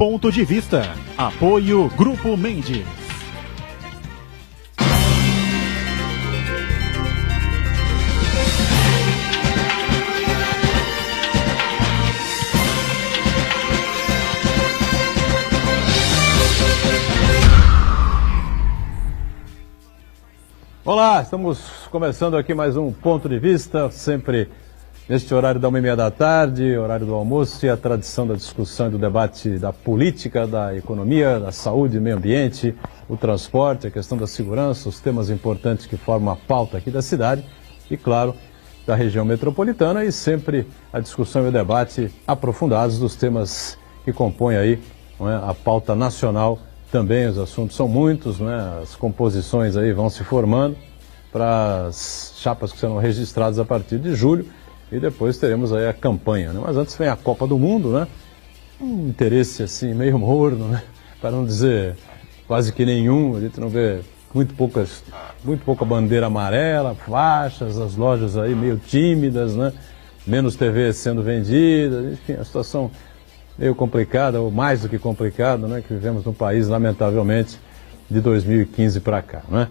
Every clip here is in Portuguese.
Ponto de Vista. Apoio Grupo Mendes. Olá, estamos começando aqui mais um Ponto de Vista, sempre neste horário da 1h30 da tarde, horário do almoço, e a tradição da discussão e do debate da política, da economia, da saúde, meio ambiente, o transporte, a questão da segurança, os temas importantes que formam a pauta aqui da cidade e, claro, da região metropolitana, e sempre a discussão e o debate aprofundados dos temas que compõem aí, não é, a pauta nacional. Também os assuntos são muitos, né? As composições aí vão se formando para as chapas que serão registradas a partir de julho, e depois teremos aí a campanha, né? Mas antes vem a Copa do Mundo, né? Um interesse assim meio morno, né? Para não dizer quase que nenhum. A gente não vê muito pouca bandeira amarela, faixas, as lojas aí meio tímidas, né? Menos TV sendo vendidas, enfim, a situação meio complicada, ou mais do que complicada, né, que vivemos no país, lamentavelmente, de 2015 para cá, né?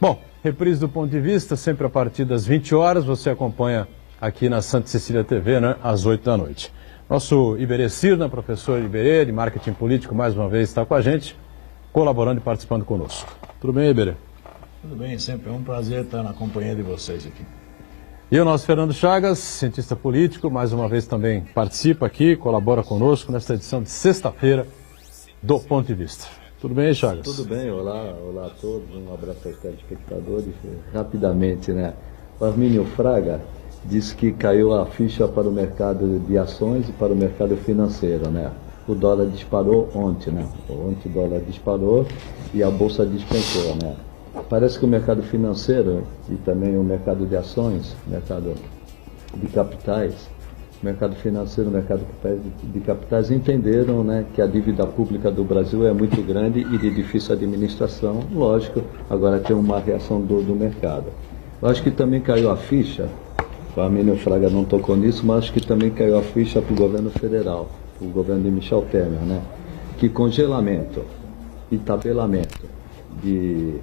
Bom, reprise do Ponto de Vista, sempre a partir das 20 horas, você acompanha aqui na Santa Cecília TV, né, às 8 da noite. Nosso Iberê Cirna, professor Iberê, de Marketing Político, mais uma vez está com a gente, colaborando e participando conosco. Tudo bem, Iberê? Tudo bem, sempre é um prazer estar na companhia de vocês aqui. E o nosso Fernando Chagas, cientista político, mais uma vez também participa aqui, colabora conosco nesta edição de sexta-feira do Ponto de Vista. Tudo bem, Chagas? Tudo bem, olá a todos, um abraço aos telespectadores. Rapidamente, né? O Armínio Fraga disse que caiu a ficha para o mercado de ações e para o mercado financeiro, né? O dólar disparou ontem, né? Ontem o dólar disparou e a bolsa despencou, né? Parece que o mercado financeiro e também o mercado de ações, mercado de capitais, mercado financeiro, mercado de capitais entenderam, né, que a dívida pública do Brasil é muito grande e de difícil administração. Lógico, agora tem uma reação do mercado. Eu acho que também caiu a ficha, o Armínio Fraga não tocou nisso, mas acho que também caiu a ficha para o governo federal, para o governo de Michel Temer, né, que congelamento e tabelamento de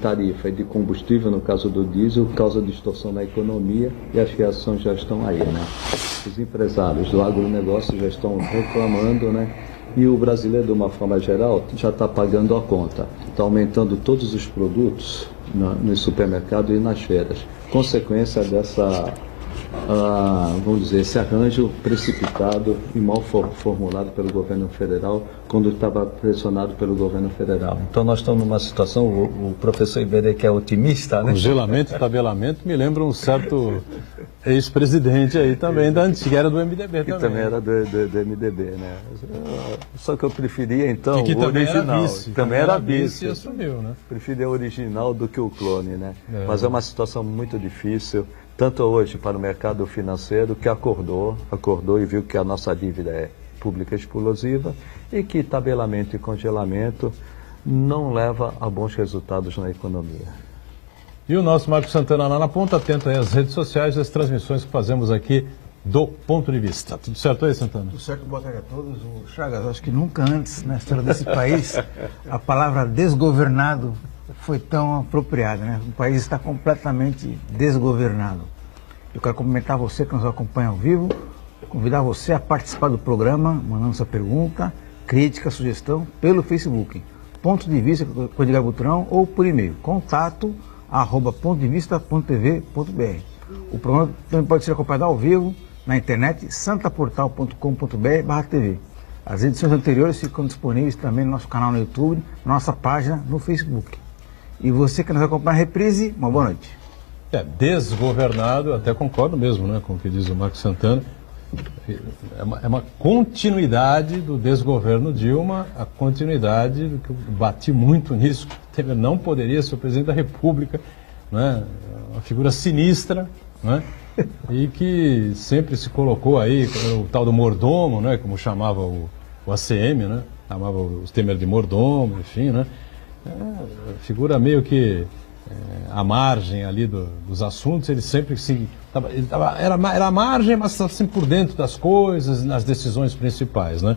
tarifa e de combustível, no caso do diesel, causa distorção na economia, e as reações já estão aí, né? Os empresários do agronegócio já estão reclamando, né? E o brasileiro, de uma forma geral, já está pagando a conta. Está aumentando todos os produtos no supermercado e nas feiras. Consequência dessa, vamos dizer, esse arranjo precipitado e mal formulado pelo governo federal, quando estava pressionado pelo governo federal. Então nós estamos numa situação, o professor Iberê, que é otimista, né? Congelamento e tabelamento me lembra um certo ex-presidente aí também, da antiga, era do MDB que também era do MDB, né? Só que eu preferia, então, que o também original. Era vice, também era vice. E assumiu, né? Preferia o original do que o clone, né? Mas é uma situação muito difícil, tanto hoje para o mercado financeiro, que acordou e viu que a nossa dívida é pública explosiva e que tabelamento e congelamento não leva a bons resultados na economia. E o nosso Marcos Santana lá na ponta, atento aí às redes sociais e às transmissões que fazemos aqui do Ponto de Vista. Tudo certo aí, Santana? Tudo certo, boa tarde a todos. O Chagas, acho que nunca antes na história desse país a palavra desgovernado foi tão apropriada, né? O país está completamente desgovernado. Eu quero cumprimentar você que nos acompanha ao vivo, convidar você a participar do programa, mandando sua pergunta, crítica, sugestão pelo Facebook, Ponto de Vista com Edgar Butrão, ou por e-mail, contato@pontodevista.tv.br. O programa também pode ser acompanhado ao vivo na internet, santaportal.com.br/tv. As edições anteriores ficam disponíveis também no nosso canal no YouTube, na nossa página no Facebook. E você que nos acompanha na reprise, uma boa noite. Desgovernado, até concordo mesmo, né, com o que diz o Marcos Santana. É uma continuidade do desgoverno Dilma, a continuidade do que eu bati muito nisso. Temer não poderia ser o presidente da República, né? Uma figura sinistra, né? E que sempre se colocou aí, o tal do mordomo, né? Como chamava o ACM, né? Chamava os Temer de mordomo, enfim, né? Figura meio que à margem ali dos assuntos, ele sempre era à margem, mas estava sempre por dentro das coisas, nas decisões principais, né?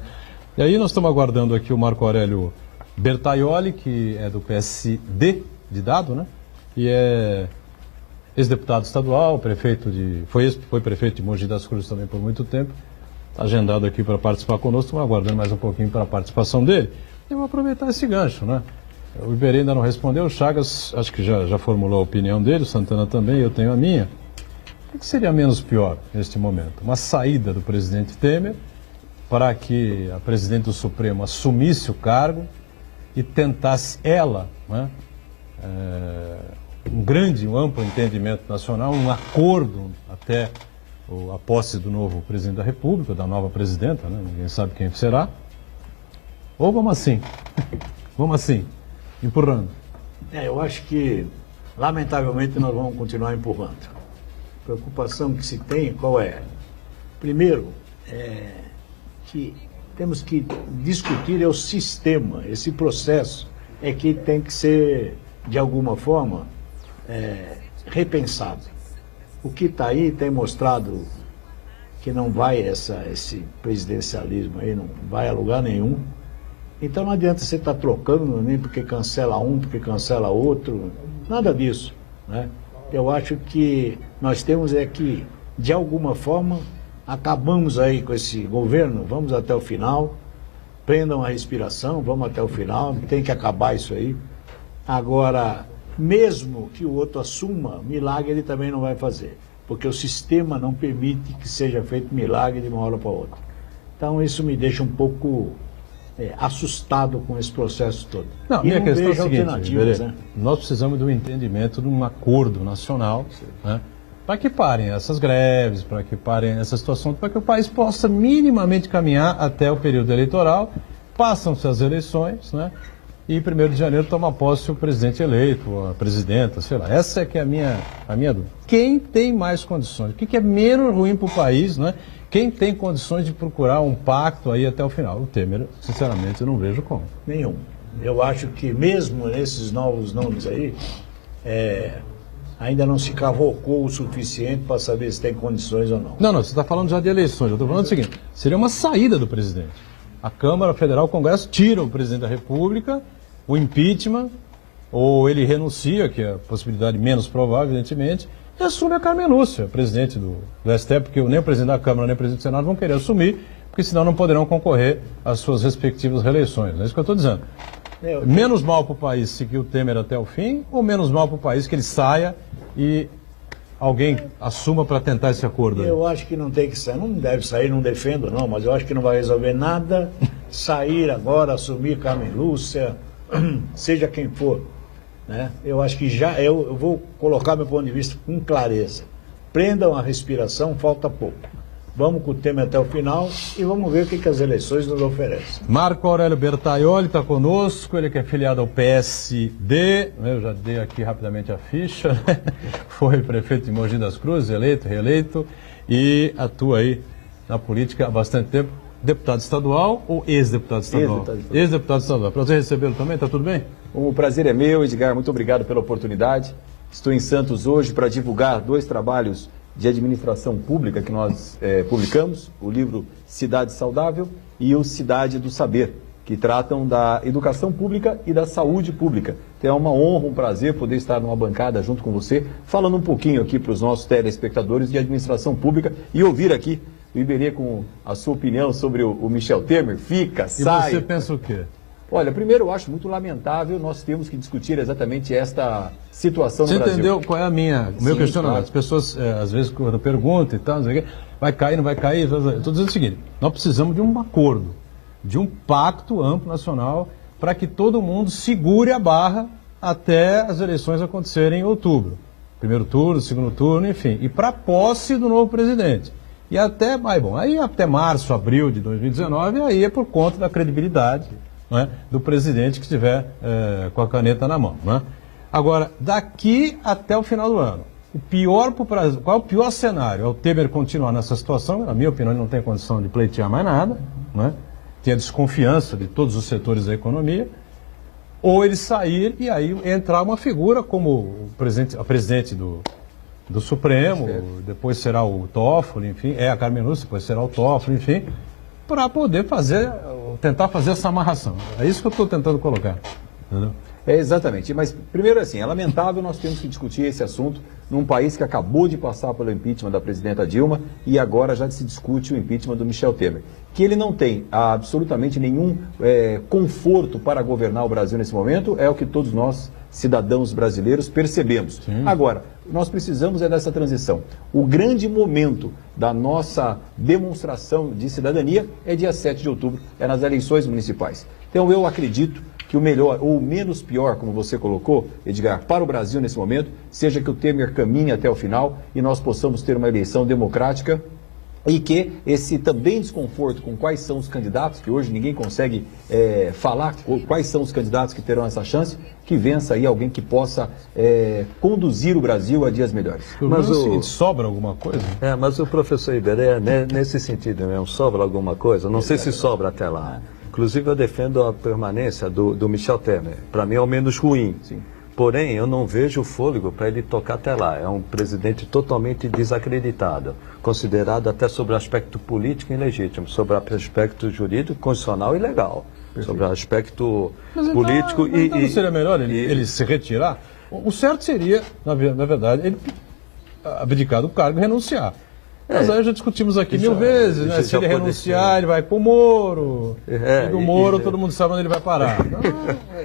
E aí nós estamos aguardando aqui o Marco Aurélio Bertaioli, que é do PSD de Dado, né? E é ex-deputado estadual, foi prefeito de Mogi das Cruzes também por muito tempo. Está agendado aqui para participar conosco, estamos aguardando mais um pouquinho para a participação dele. E vou aproveitar esse gancho, né? O Iberê ainda não respondeu, o Chagas acho que já formulou a opinião dele, o Santana também, eu tenho a minha. O que seria menos pior neste momento? Uma saída do presidente Temer para que a presidente do Supremo assumisse o cargo e tentasse ela, né, um amplo entendimento nacional, um acordo até a posse do novo presidente da República, da nova presidenta, né, ninguém sabe quem será. Ou vamos assim, empurrando. Eu acho que, lamentavelmente, nós vamos continuar empurrando. A preocupação que se tem, qual é? Primeiro, que temos que discutir o sistema, esse processo é que tem que ser, de alguma forma, repensado. O que está aí tem mostrado que não vai esse presidencialismo aí, não vai a lugar nenhum. Então não adianta você estar trocando, nem porque cancela um, porque cancela outro, nada disso, né? Eu acho que nós temos que, de alguma forma, acabamos aí com esse governo, vamos até o final, prendam a respiração, vamos até o final, tem que acabar isso aí. Agora, mesmo que o outro assuma, milagre ele também não vai fazer, porque o sistema não permite que seja feito milagre de uma hora para outra. Então isso me deixa um pouco assustado com esse processo todo. Não, minha questão é a seguinte, alternativas, né? Nós precisamos de um entendimento, de um acordo nacional, né, para que parem essas greves, para que parem essa situação, para que o país possa minimamente caminhar até o período eleitoral, passam-se as eleições, né, e em 1º de janeiro toma posse o presidente eleito, a presidenta, sei lá. Essa é que é a minha dúvida. Quem tem mais condições? O que é menos ruim para o país, né? Quem tem condições de procurar um pacto aí até o final? O Temer, sinceramente, eu não vejo como. Nenhum. Eu acho que mesmo nesses novos nomes aí, ainda não se cavocou o suficiente para saber se tem condições ou não. Não, você está falando já de eleições. Eu estou falando o seguinte, seria uma saída do presidente. A Câmara Federal, o Congresso, tira o presidente da República, o impeachment, ou ele renuncia, que é a possibilidade menos provável, evidentemente, e assume a Carmen Lúcia, presidente do STF, porque nem o presidente da Câmara nem o presidente do Senado vão querer assumir, porque senão não poderão concorrer às suas respectivas reeleições. É isso que eu estou dizendo. Menos mal para o país seguir o Temer até o fim, ou menos mal para o país que ele saia e alguém assuma para tentar esse acordo aí? Eu acho que não tem que sair, não deve sair, não defendo não, mas eu acho que não vai resolver nada sair agora, assumir Carmen Lúcia, seja quem for, né? Eu acho que eu vou colocar meu ponto de vista com clareza. Prendam a respiração, falta pouco. Vamos com o tema até o final e vamos ver o que as eleições nos oferecem. Marco Aurélio Bertaioli está conosco, ele que é filiado ao PSD, eu já dei aqui rapidamente a ficha, né? Foi prefeito de Mogi das Cruzes, eleito, reeleito, e atua aí na política há bastante tempo. Deputado estadual ou ex-deputado estadual? Ex-deputado estadual. Prazer recebê-lo também, está tudo bem? O prazer é meu, Edgar, muito obrigado pela oportunidade. Estou em Santos hoje para divulgar 2 trabalhos de administração pública que nós publicamos, o livro Cidade Saudável e o Cidade do Saber, que tratam da educação pública e da saúde pública. Então é uma honra, um prazer poder estar numa bancada junto com você, falando um pouquinho aqui para os nossos telespectadores de administração pública e ouvir aqui o Iberê com a sua opinião sobre o Michel Temer, sai. E você pensa o quê? Olha, primeiro eu acho muito lamentável nós temos que discutir exatamente esta situação no Brasil. Você entendeu qual é o meu questionamento? Claro. As pessoas, às vezes, quando perguntam e tal, não sei o quê, vai cair, não vai cair? Estou dizendo o seguinte, nós precisamos de um acordo, de um pacto amplo nacional para que todo mundo segure a barra até as eleições acontecerem em outubro. Primeiro turno, segundo turno, enfim. E para a posse do novo presidente. E até, aí até março, abril de 2019, aí é por conta da credibilidade, né, do presidente que estiver com a caneta na mão. Né? Agora, daqui até o final do ano, qual é o pior cenário? É o Temer continuar nessa situação, na minha opinião, ele não tem condição de pleitear mais nada, né? Tem a desconfiança de todos os setores da economia, ou ele sair e aí entrar uma figura como a presidente do Supremo, depois será o Toffoli, enfim, a Carmen Lúcia, depois será o Toffoli, enfim, para poder tentar fazer essa amarração. É isso que eu estou tentando colocar. Entendeu? Exatamente. Mas, primeiro assim, é lamentável nós temos que discutir esse assunto num país que acabou de passar pelo impeachment da presidenta Dilma e agora já se discute o impeachment do Michel Temer. Que ele não tem absolutamente nenhum conforto para governar o Brasil nesse momento, é o que todos nós, cidadãos brasileiros, percebemos. Sim. Agora, nós precisamos dessa transição. O grande momento da nossa demonstração de cidadania é dia 7 de outubro, é nas eleições municipais. Então eu acredito que o melhor ou o menos pior, como você colocou, Edgar, para o Brasil nesse momento, seja que o Temer caminhe até o final e nós possamos ter uma eleição democrática e que esse também desconforto com quais são os candidatos, que hoje ninguém consegue falar quais são os candidatos que terão essa chance, que vença aí alguém que possa conduzir o Brasil a dias melhores. Mas sobra alguma coisa? Mas o professor Iberê, nesse sentido mesmo, sobra alguma coisa? Não sei se sobra até lá. Inclusive, eu defendo a permanência do Michel Temer. Para mim, é o menos ruim. Sim. Porém, eu não vejo fôlego para ele tocar até lá. É um presidente totalmente desacreditado, considerado até sobre o aspecto político ilegítimo, sobre o aspecto jurídico, constitucional e legal. Perfeito. Sobre o aspecto político então não seria melhor ele se retirar? O certo seria, na verdade, ele abdicar do cargo e renunciar. Mas aí já discutimos aqui mil vezes, né? Se ele renunciar, ele vai para o Moro. E do Moro, todo mundo sabe onde ele vai parar. Então,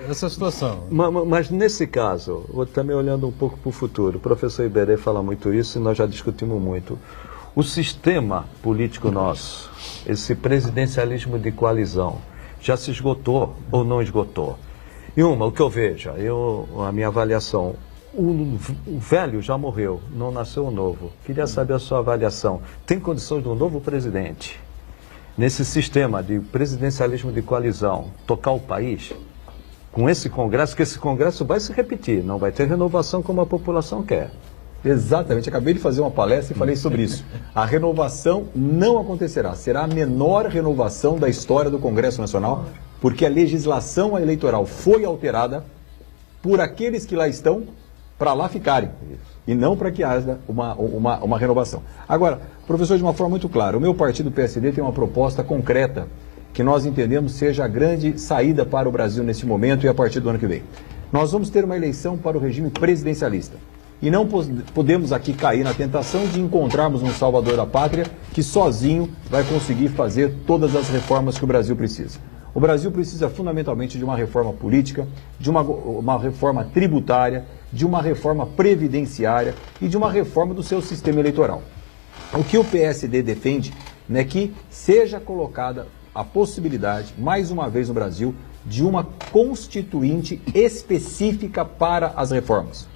essa é a situação. Mas nesse caso, também olhando um pouco para o futuro, o professor Iberê fala muito isso e nós já discutimos muito. O sistema político nosso, esse presidencialismo de coalizão, já se esgotou ou não esgotou? E o que eu vejo, a minha avaliação, o velho já morreu, não nasceu um novo. Queria saber a sua avaliação. Tem condições de um novo presidente, nesse sistema de presidencialismo de coalizão, tocar o país? Com esse Congresso, que esse Congresso vai se repetir, não vai ter renovação como a população quer. Exatamente, acabei de fazer uma palestra e falei sobre isso. A renovação não acontecerá, será a menor renovação da história do Congresso Nacional, porque a legislação eleitoral foi alterada por aqueles que lá estão para lá ficarem, e não para que haja uma renovação. Agora, professor, de uma forma muito clara, o meu partido, o PSD, tem uma proposta concreta que nós entendemos seja a grande saída para o Brasil nesse momento e a partir do ano que vem. Nós vamos ter uma eleição para o regime presidencialista. E não podemos aqui cair na tentação de encontrarmos um salvador da pátria que sozinho vai conseguir fazer todas as reformas que o Brasil precisa. O Brasil precisa fundamentalmente de uma reforma política, de uma reforma tributária, de uma reforma previdenciária e de uma reforma do seu sistema eleitoral. O que o PSD defende é que seja colocada a possibilidade, mais uma vez no Brasil, de uma constituinte específica para as reformas,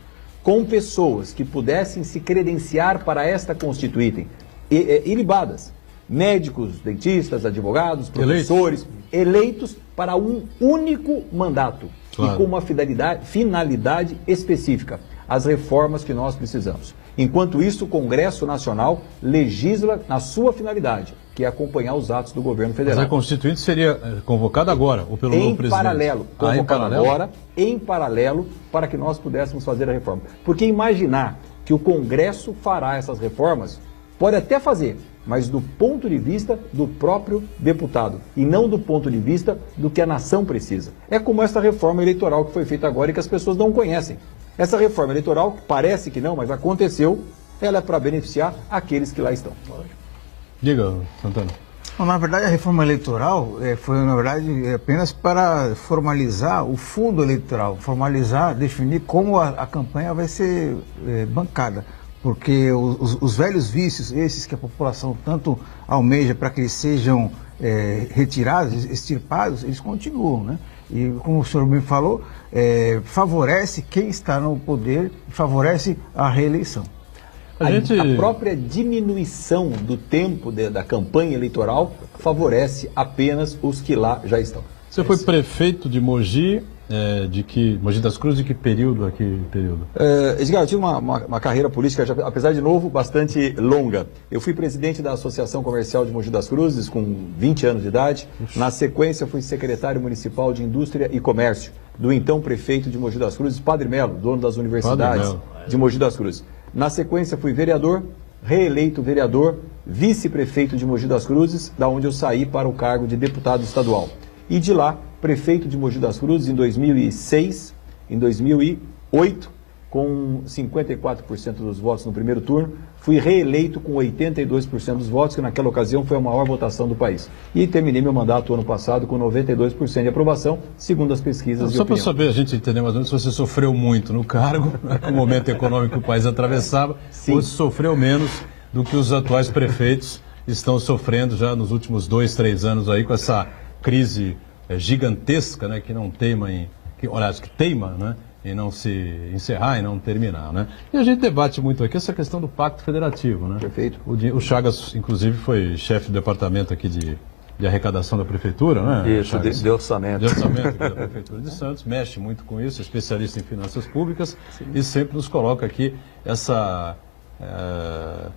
com pessoas que pudessem se credenciar para esta constituinte, ilibadas, médicos, dentistas, advogados, professores, eleitos para um único mandato. Claro. E com uma finalidade específica, as reformas que nós precisamos. Enquanto isso, o Congresso Nacional legisla na sua finalidade, que é acompanhar os atos do governo federal. Mas a Constituinte seria convocada agora, ou pelo novo presidente? Paralelo, convocada agora, em paralelo, para que nós pudéssemos fazer a reforma. Porque imaginar que o Congresso fará essas reformas, pode até fazer, mas do ponto de vista do próprio deputado, e não do ponto de vista do que a nação precisa. É como essa reforma eleitoral que foi feita agora e que as pessoas não conhecem. Essa reforma eleitoral, parece que não, mas aconteceu, ela é para beneficiar aqueles que lá estão. Diga, Santana. Na verdade, a reforma eleitoral foi, na verdade, apenas para formalizar o fundo eleitoral, formalizar, definir como a campanha vai ser bancada. Porque os velhos vícios, esses que a população tanto almeja para que eles sejam retirados, extirpados, eles continuam, né? E como o senhor bem falou, favorece quem está no poder, favorece a reeleição. A própria diminuição do tempo da campanha eleitoral favorece apenas os que lá já estão. Você foi prefeito de Mogi, Mogi das Cruzes, de que período? Edgar, eu tive uma carreira política, apesar de novo, bastante longa. Eu fui presidente da Associação Comercial de Mogi das Cruzes com 20 anos de idade. Na sequência, fui secretário municipal de Indústria e Comércio do então prefeito de Mogi das Cruzes, Padre Melo, dono das universidades de Mogi das Cruzes. Na sequência, fui vereador reeleito vereador, vice-prefeito de Mogi das Cruzes, da onde eu saí para o cargo de deputado estadual. E de lá, prefeito de Mogi das Cruzes em 2006, em 2008, com 54% dos votos no primeiro turno, fui reeleito com 82% dos votos, que naquela ocasião foi a maior votação do país. E terminei meu mandato ano passado com 92% de aprovação, segundo as pesquisas de Só para opinião. saber, a gente entender mais ou menos se você sofreu muito no cargo, no momento econômico que o país atravessava, Sim. ou se sofreu menos do que os atuais prefeitos estão sofrendo já nos últimos 2, 3 anos aí com essa crise gigantesca, né, que não teima em, que teima, né, em não se encerrar e não terminar, né? E a gente debate muito aqui essa questão do pacto federativo, né? Perfeito. O Chagas, inclusive, foi chefe do departamento aqui de arrecadação da prefeitura, né? Isso, Chagas? de orçamento. De orçamento aqui da Prefeitura de Santos, mexe muito com isso, é especialista em finanças públicas e sempre nos coloca aqui essa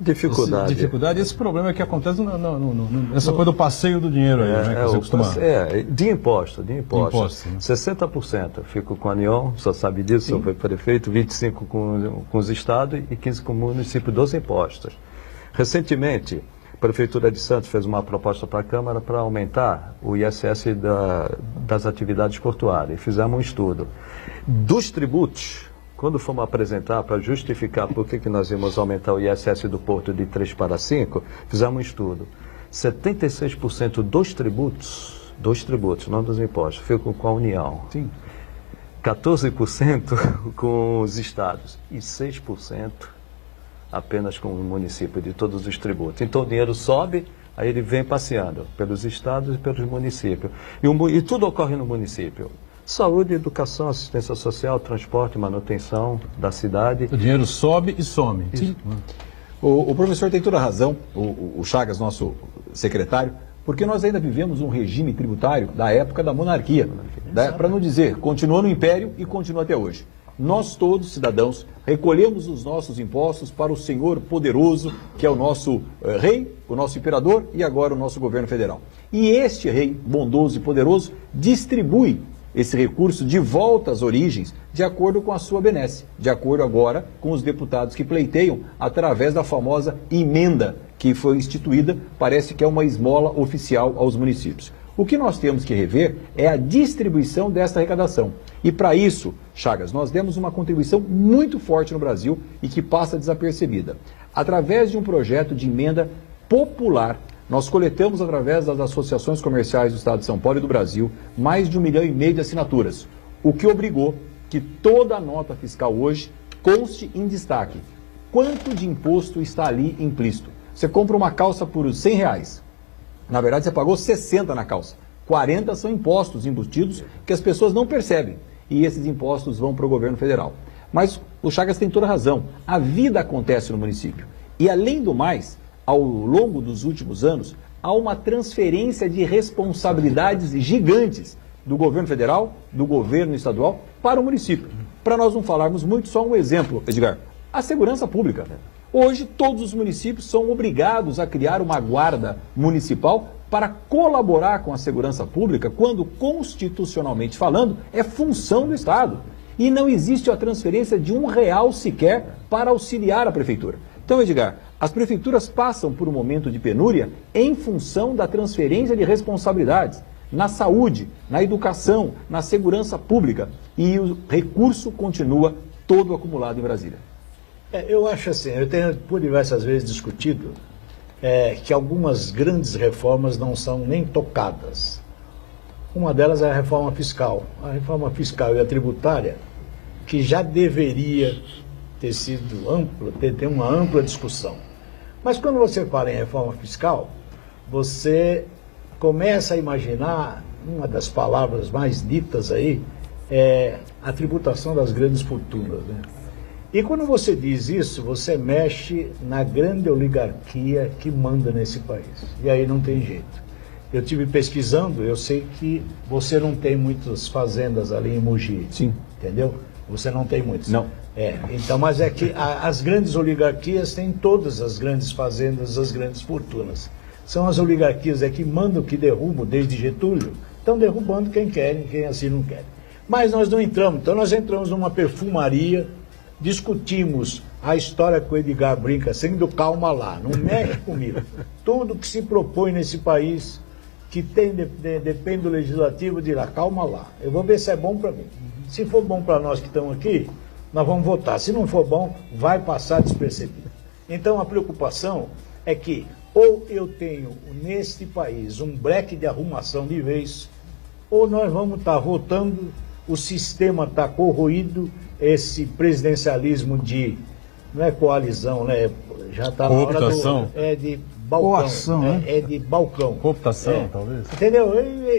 Dificuldade. Esse problema que acontece nessa coisa do passeio do dinheiro aí, né? Que você costuma... De imposto. De imposto, né? 60% eu fico com a União, só sabe disso, eu fui prefeito, 25% com os estados e 15% com o município dos impostos. Recentemente, a Prefeitura de Santos fez uma proposta para a Câmara para aumentar o ISS das atividades portuárias. E fizemos um estudo. Dos tributos, quando fomos apresentar para justificar por que nós íamos aumentar o ISS do Porto de 3 para 5, fizemos um estudo. 76% dos tributos, não dos impostos, ficam com a União. Sim. 14% com os estados e 6% apenas com o município, de todos os tributos. Então o dinheiro sobe, aí ele vem passeando pelos estados e pelos municípios. E tudo ocorre no município. Saúde, educação, assistência social, transporte, manutenção da cidade. O dinheiro sobe e some. Sim. O professor tem toda a razão, o Chagas, nosso secretário, porque nós ainda vivemos um regime tributário da época da monarquia. Para não dizer, continuou no Império e continua até hoje. Nós todos, cidadãos, recolhemos os nossos impostos para o Senhor poderoso, que é o nosso rei, o nosso imperador e agora o nosso governo federal. E este rei bondoso e poderoso distribui esse recurso de volta às origens, de acordo com a sua benesse, de acordo agora com os deputados que pleiteiam através da famosa emenda que foi instituída, parece que é uma esmola oficial aos municípios. O que nós temos que rever é a distribuição desta arrecadação. E para isso, Chagas, nós demos uma contribuição muito forte no Brasil e que passa desapercebida. Através de um projeto de emenda popular, nós coletamos, através das associações comerciais do Estado de São Paulo e do Brasil, mais de 1,5 milhão de assinaturas, o que obrigou que toda a nota fiscal hoje conste em destaque. Quanto de imposto está ali implícito? Você compra uma calça por R$100, na verdade você pagou 60 na calça. 40 são impostos embutidos que as pessoas não percebem, e esses impostos vão para o governo federal. Mas o Chagas tem toda a razão, a vida acontece no município. E além do mais, ao longo dos últimos anos, há uma transferência de responsabilidades gigantes do governo federal, do governo estadual, para o município. Para nós não falarmos muito, só um exemplo, Edgar, a segurança pública. Hoje, todos os municípios são obrigados a criar uma guarda municipal para colaborar com a segurança pública, quando, constitucionalmente falando, é função do Estado. E não existe a transferência de R$1 sequer para auxiliar a prefeitura. Então, Edgar, as prefeituras passam por um momento de penúria em função da transferência de responsabilidades na saúde, na educação, na segurança pública, e o recurso continua todo acumulado em Brasília. Eu acho assim, eu tenho por diversas vezes discutido que algumas grandes reformas não são nem tocadas. Uma delas é a reforma fiscal. A reforma fiscal e a tributária, que já deveria ter sido ampla, ter uma ampla discussão. Mas quando você fala em reforma fiscal, você começa a imaginar, uma das palavras mais ditas aí, é a tributação das grandes fortunas, né? E quando você diz isso, você mexe na grande oligarquia que manda nesse país. E aí não tem jeito. Eu estive pesquisando, eu sei que você não tem muitas fazendas ali em Mogi. Sim. Entendeu? Você não tem muitas. Não. Então, mas é que as grandes oligarquias têm todas as grandes fazendas, as grandes fortunas. São as oligarquias que mandam, que derrubam desde Getúlio. Estão derrubando quem querem, quem assim não quer. Mas nós não entramos. Então nós entramos numa perfumaria, discutimos A história que o Edgar brinca sempre do calma lá, não mexe comigo. Tudo que se propõe nesse país, que tem, depende do legislativo, dirá, calma lá. Eu vou ver se é bom para mim. Se for bom para nós que estamos aqui, nós vamos votar. Se não for bom, vai passar despercebido. Então a preocupação é que ou eu tenho neste país um breque de arrumação de vez, ou nós vamos estar votando, o sistema está corroído, esse presidencialismo de, não é coalizão, né? Já está na hora de balcão. Coação, né? É de balcão. Cooptação, talvez. Entendeu?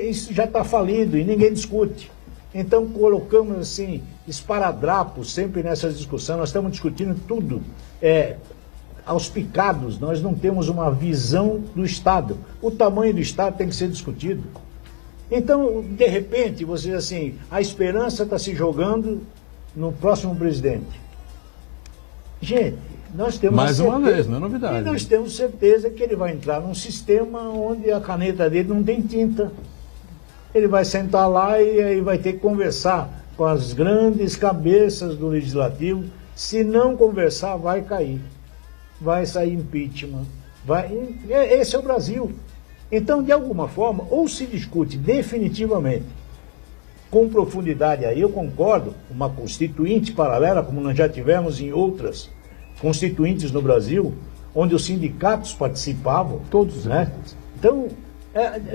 Isso já está falido e ninguém discute. Então colocamos assim, esparadrapos sempre nessas discussões, nós estamos discutindo tudo. Aos picados, nós não temos uma visão do Estado. O tamanho do Estado tem que ser discutido. Então, de repente, você diz assim, a esperança está se jogando no próximo presidente. Gente, nós temos Mais uma vez, não é novidade. E nós temos certeza que ele vai entrar num sistema onde a caneta dele não tem tinta. Ele vai sentar lá e aí vai ter que conversar com as grandes cabeças do legislativo. Se não conversar, vai cair. Vai sair impeachment. Esse é o Brasil. Então, de alguma forma, ou se discute definitivamente, com profundidade, aí eu concordo, uma constituinte paralela, como nós já tivemos em outras constituintes no Brasil, onde os sindicatos participavam. Todos, né? Então,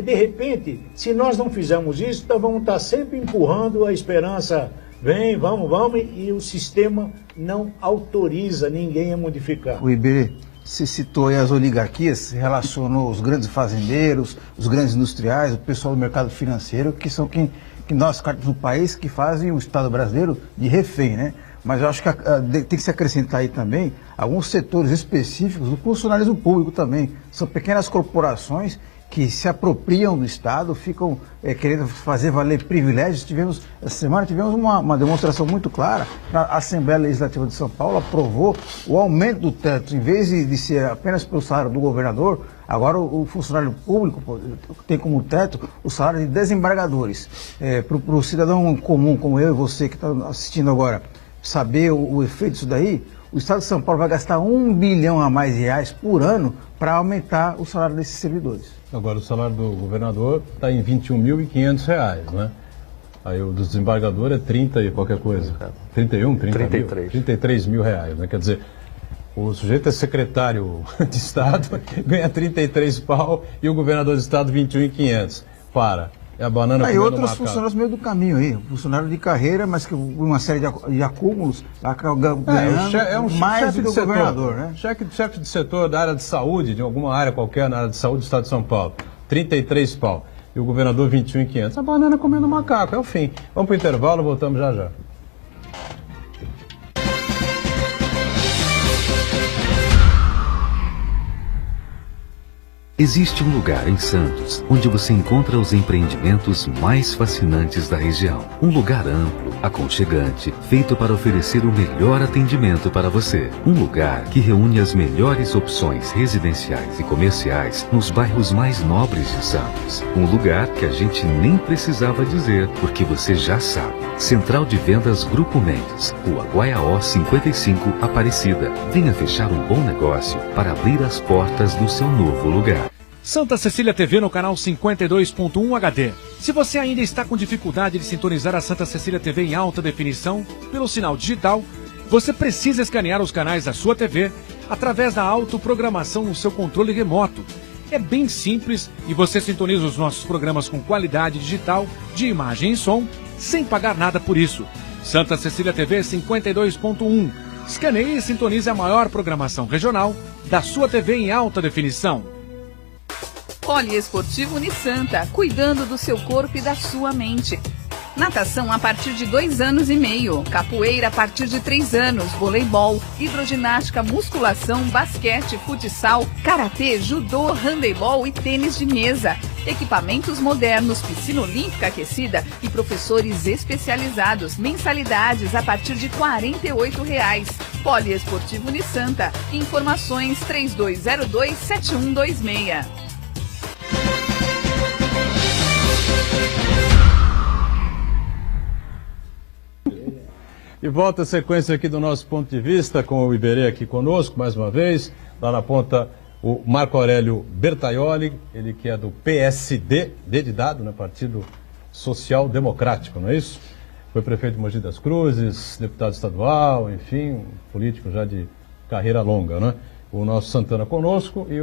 de repente, se nós não fizermos isso, nós vamos estar sempre empurrando a esperança, vem, vamos, e o sistema não autoriza ninguém a modificar. O Iberê, você citou aí as oligarquias, relacionou os grandes fazendeiros, os grandes industriais, o pessoal do mercado financeiro, que são que nós, no país, que fazem o Estado brasileiro de refém, né? Mas eu acho que tem que se acrescentar aí também alguns setores específicos do funcionalismo público também. São pequenas corporações que se apropriam do Estado, ficam querendo fazer valer privilégios. Essa semana tivemos uma demonstração muito clara. A Assembleia Legislativa de São Paulo aprovou o aumento do teto. Em vez de ser apenas pelo salário do governador, agora o funcionário público tem como teto o salário de desembargadores. Para o cidadão comum, como eu e você que está assistindo agora, saber o efeito disso daí, o Estado de São Paulo vai gastar R$1 bilhão a mais por ano para aumentar o salário desses servidores. Agora, o salário do governador está em R$21.500, né? Aí o dos desembargadores é 30 e qualquer coisa. 31, 33 mil reais, né? Quer dizer, o sujeito é secretário de Estado, ganha 33 pau e o governador de Estado 21.500. É a banana comendo outros macaco. Funcionários meio do caminho aí, funcionário de carreira, mas com uma série de acúmulos, ganhando mais do que o governador, né? Chefe de setor da área de saúde, de alguma área qualquer na área de saúde do Estado de São Paulo, 33 pau. E o governador 21.500. A banana comendo macaco, é o fim. Vamos para o intervalo, voltamos já já. Existe um lugar em Santos onde você encontra os empreendimentos mais fascinantes da região. Um lugar amplo, aconchegante, feito para oferecer o melhor atendimento para você. Um lugar que reúne as melhores opções residenciais e comerciais nos bairros mais nobres de Santos. Um lugar que a gente nem precisava dizer, porque você já sabe. Central de Vendas Grupo Mendes, Rua Guaiaó 55, Aparecida. Venha fechar um bom negócio para abrir as portas do seu novo lugar. Santa Cecília TV no canal 52.1 HD. Se você ainda está com dificuldade de sintonizar a Santa Cecília TV em alta definição pelo sinal digital, você precisa escanear os canais da sua TV através da autoprogramação no seu controle remoto. É bem simples e você sintoniza os nossos programas com qualidade digital de imagem e som sem pagar nada por isso. Santa Cecília TV 52.1. Escaneie e sintonize a maior programação regional da sua TV em alta definição. Poliesportivo Unisanta, cuidando do seu corpo e da sua mente. Natação a partir de 2 anos e meio, capoeira a partir de 3 anos, voleibol, hidroginástica, musculação, basquete, futsal, karatê, judô, handebol e tênis de mesa. Equipamentos modernos, piscina olímpica aquecida e professores especializados. Mensalidades a partir de R$ 48,00. Poliesportivo Unisanta. Informações 3202-7126. E volta a sequência aqui do nosso ponto de vista, com o Iberê aqui conosco, mais uma vez. Lá na ponta, o Marco Aurélio Bertaioli, ele que é do PSD, D de dado, né? Partido Social Democrático, não é isso? Foi prefeito de Mogi das Cruzes, deputado estadual, enfim, político já de carreira longa, né? O nosso Santana conosco e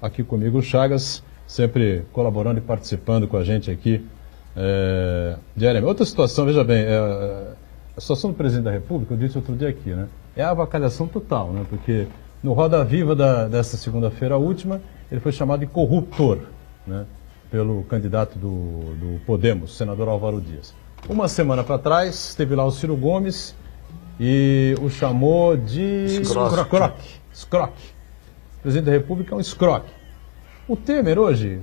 aqui comigo o Chagas, sempre colaborando e participando com a gente aqui diariamente. Outra situação, veja bem, a situação do presidente da República, eu disse outro dia aqui, né? É a avacalhação total, né? Porque no Roda Viva dessa segunda-feira última, ele foi chamado de corruptor, né? Pelo candidato do Podemos, senador Álvaro Dias. Uma semana para trás, esteve lá o Ciro Gomes e o chamou de escroque. O presidente da República é um escroque. O Temer hoje,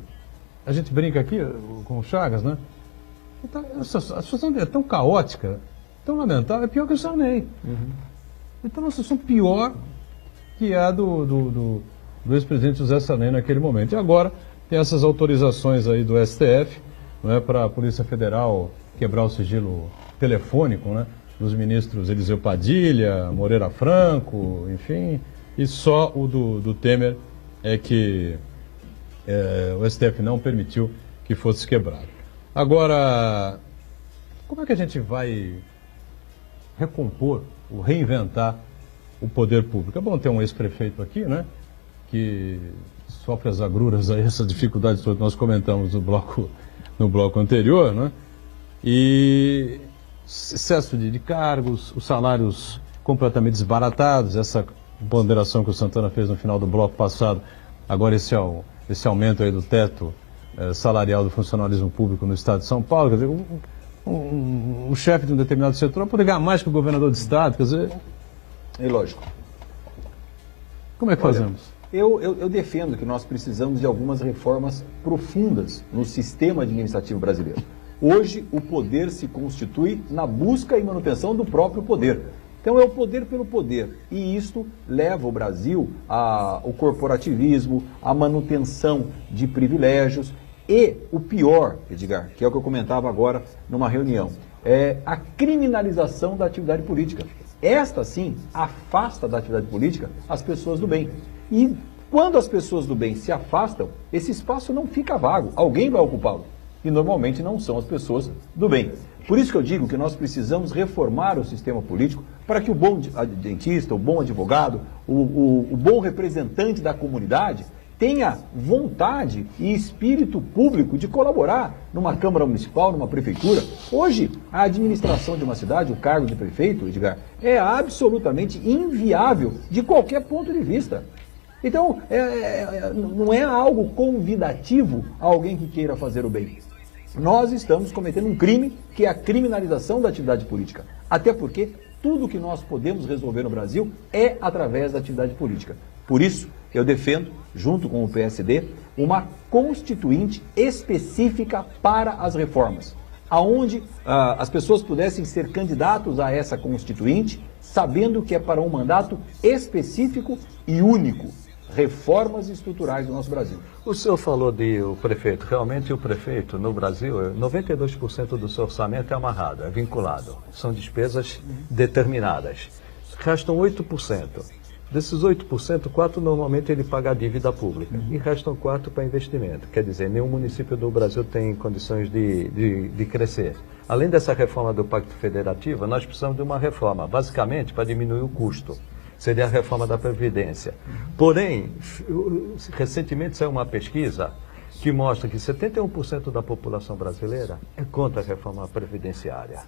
a gente brinca aqui com o Chagas, né? Então, a situação é tão caótica, tão lamentável, é pior que o Sarney. Então, uma situação pior que a do ex-presidente José Sarney naquele momento. E agora tem essas autorizações aí do STF, né, para a Polícia Federal quebrar o sigilo telefônico, né, dos ministros Eliseu Padilha, Moreira Franco, enfim, e só o do Temer é que o STF não permitiu que fosse quebrado. Agora, como é que a gente vai recompor, ou reinventar o poder público? É bom ter um ex-prefeito aqui, né, que sofre as agruras aí, essas dificuldades todas que nós comentamos no bloco anterior, né? E excesso de cargos, os salários completamente desbaratados, essa ponderação que o Santana fez no final do bloco passado, agora esse aumento aí do teto salarial do funcionalismo público no estado de São Paulo, quer dizer, um chefe de um determinado setor vai poder ganhar mais que o governador de estado, quer dizer... É lógico. Como é que fazemos? Eu defendo que nós precisamos de algumas reformas profundas no sistema administrativo brasileiro. Hoje, o poder se constitui na busca e manutenção do próprio poder. Então, é o poder pelo poder. E isto leva o Brasil ao corporativismo, à manutenção de privilégios e, o pior, Edgar, que é o que eu comentava agora numa reunião, é a criminalização da atividade política. Esta, sim, afasta da atividade política as pessoas do bem. E quando as pessoas do bem se afastam, esse espaço não fica vago, alguém vai ocupá-lo. E normalmente não são as pessoas do bem. Por isso que eu digo que nós precisamos reformar o sistema político para que o bom dentista, o bom advogado, o bom representante da comunidade tenha vontade e espírito público de colaborar numa Câmara Municipal, numa Prefeitura. Hoje, a administração de uma cidade, o cargo de prefeito, Edgar, é absolutamente inviável de qualquer ponto de vista. Então, não é algo convidativo a alguém que queira fazer o bem. Nós estamos cometendo um crime, que é a criminalização da atividade política. Até porque tudo que nós podemos resolver no Brasil é através da atividade política. Por isso, eu defendo, junto com o PSD, uma constituinte específica para as reformas, aonde as pessoas pudessem ser candidatos a essa constituinte, sabendo que é para um mandato específico e único. Reformas estruturais do nosso Brasil. O senhor falou o prefeito. Realmente o prefeito no Brasil, 92% do seu orçamento é amarrado, é vinculado. São despesas determinadas. Restam 8%. Desses 8%, 4% normalmente ele paga a dívida pública e restam 4% para investimento. Quer dizer, nenhum município do Brasil tem condições de crescer. Além dessa reforma do Pacto Federativo, nós precisamos de uma reforma, basicamente para diminuir o custo. Seria a reforma da Previdência. Porém, recentemente saiu uma pesquisa que mostra que 71% da população brasileira é contra a reforma previdenciária.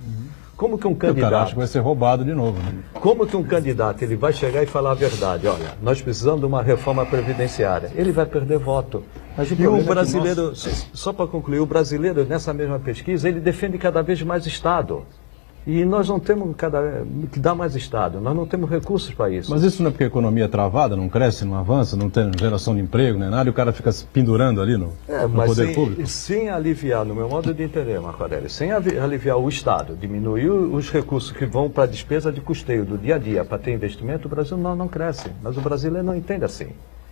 Como que um candidato... O cara acha que vai ser roubado de novo, né? Como que um candidato ele vai chegar e falar a verdade? Olha, nós precisamos de uma reforma previdenciária. Ele vai perder voto. Mas e o brasileiro, só para concluir, o brasileiro, nessa mesma pesquisa, ele defende cada vez mais Estado. E nós não temos que dar mais Estado, nós não temos recursos para isso. Mas isso não é porque a economia é travada, não cresce, não avança, não tem geração de emprego, nem nada, e o cara fica se pendurando ali no poder público? Sem aliviar, no meu modo de entender, Marco Aurélio, sem aliviar o Estado, diminuir os recursos que vão para a despesa de custeio do dia a dia, para ter investimento, o Brasil não cresce. Mas o brasileiro não entende assim.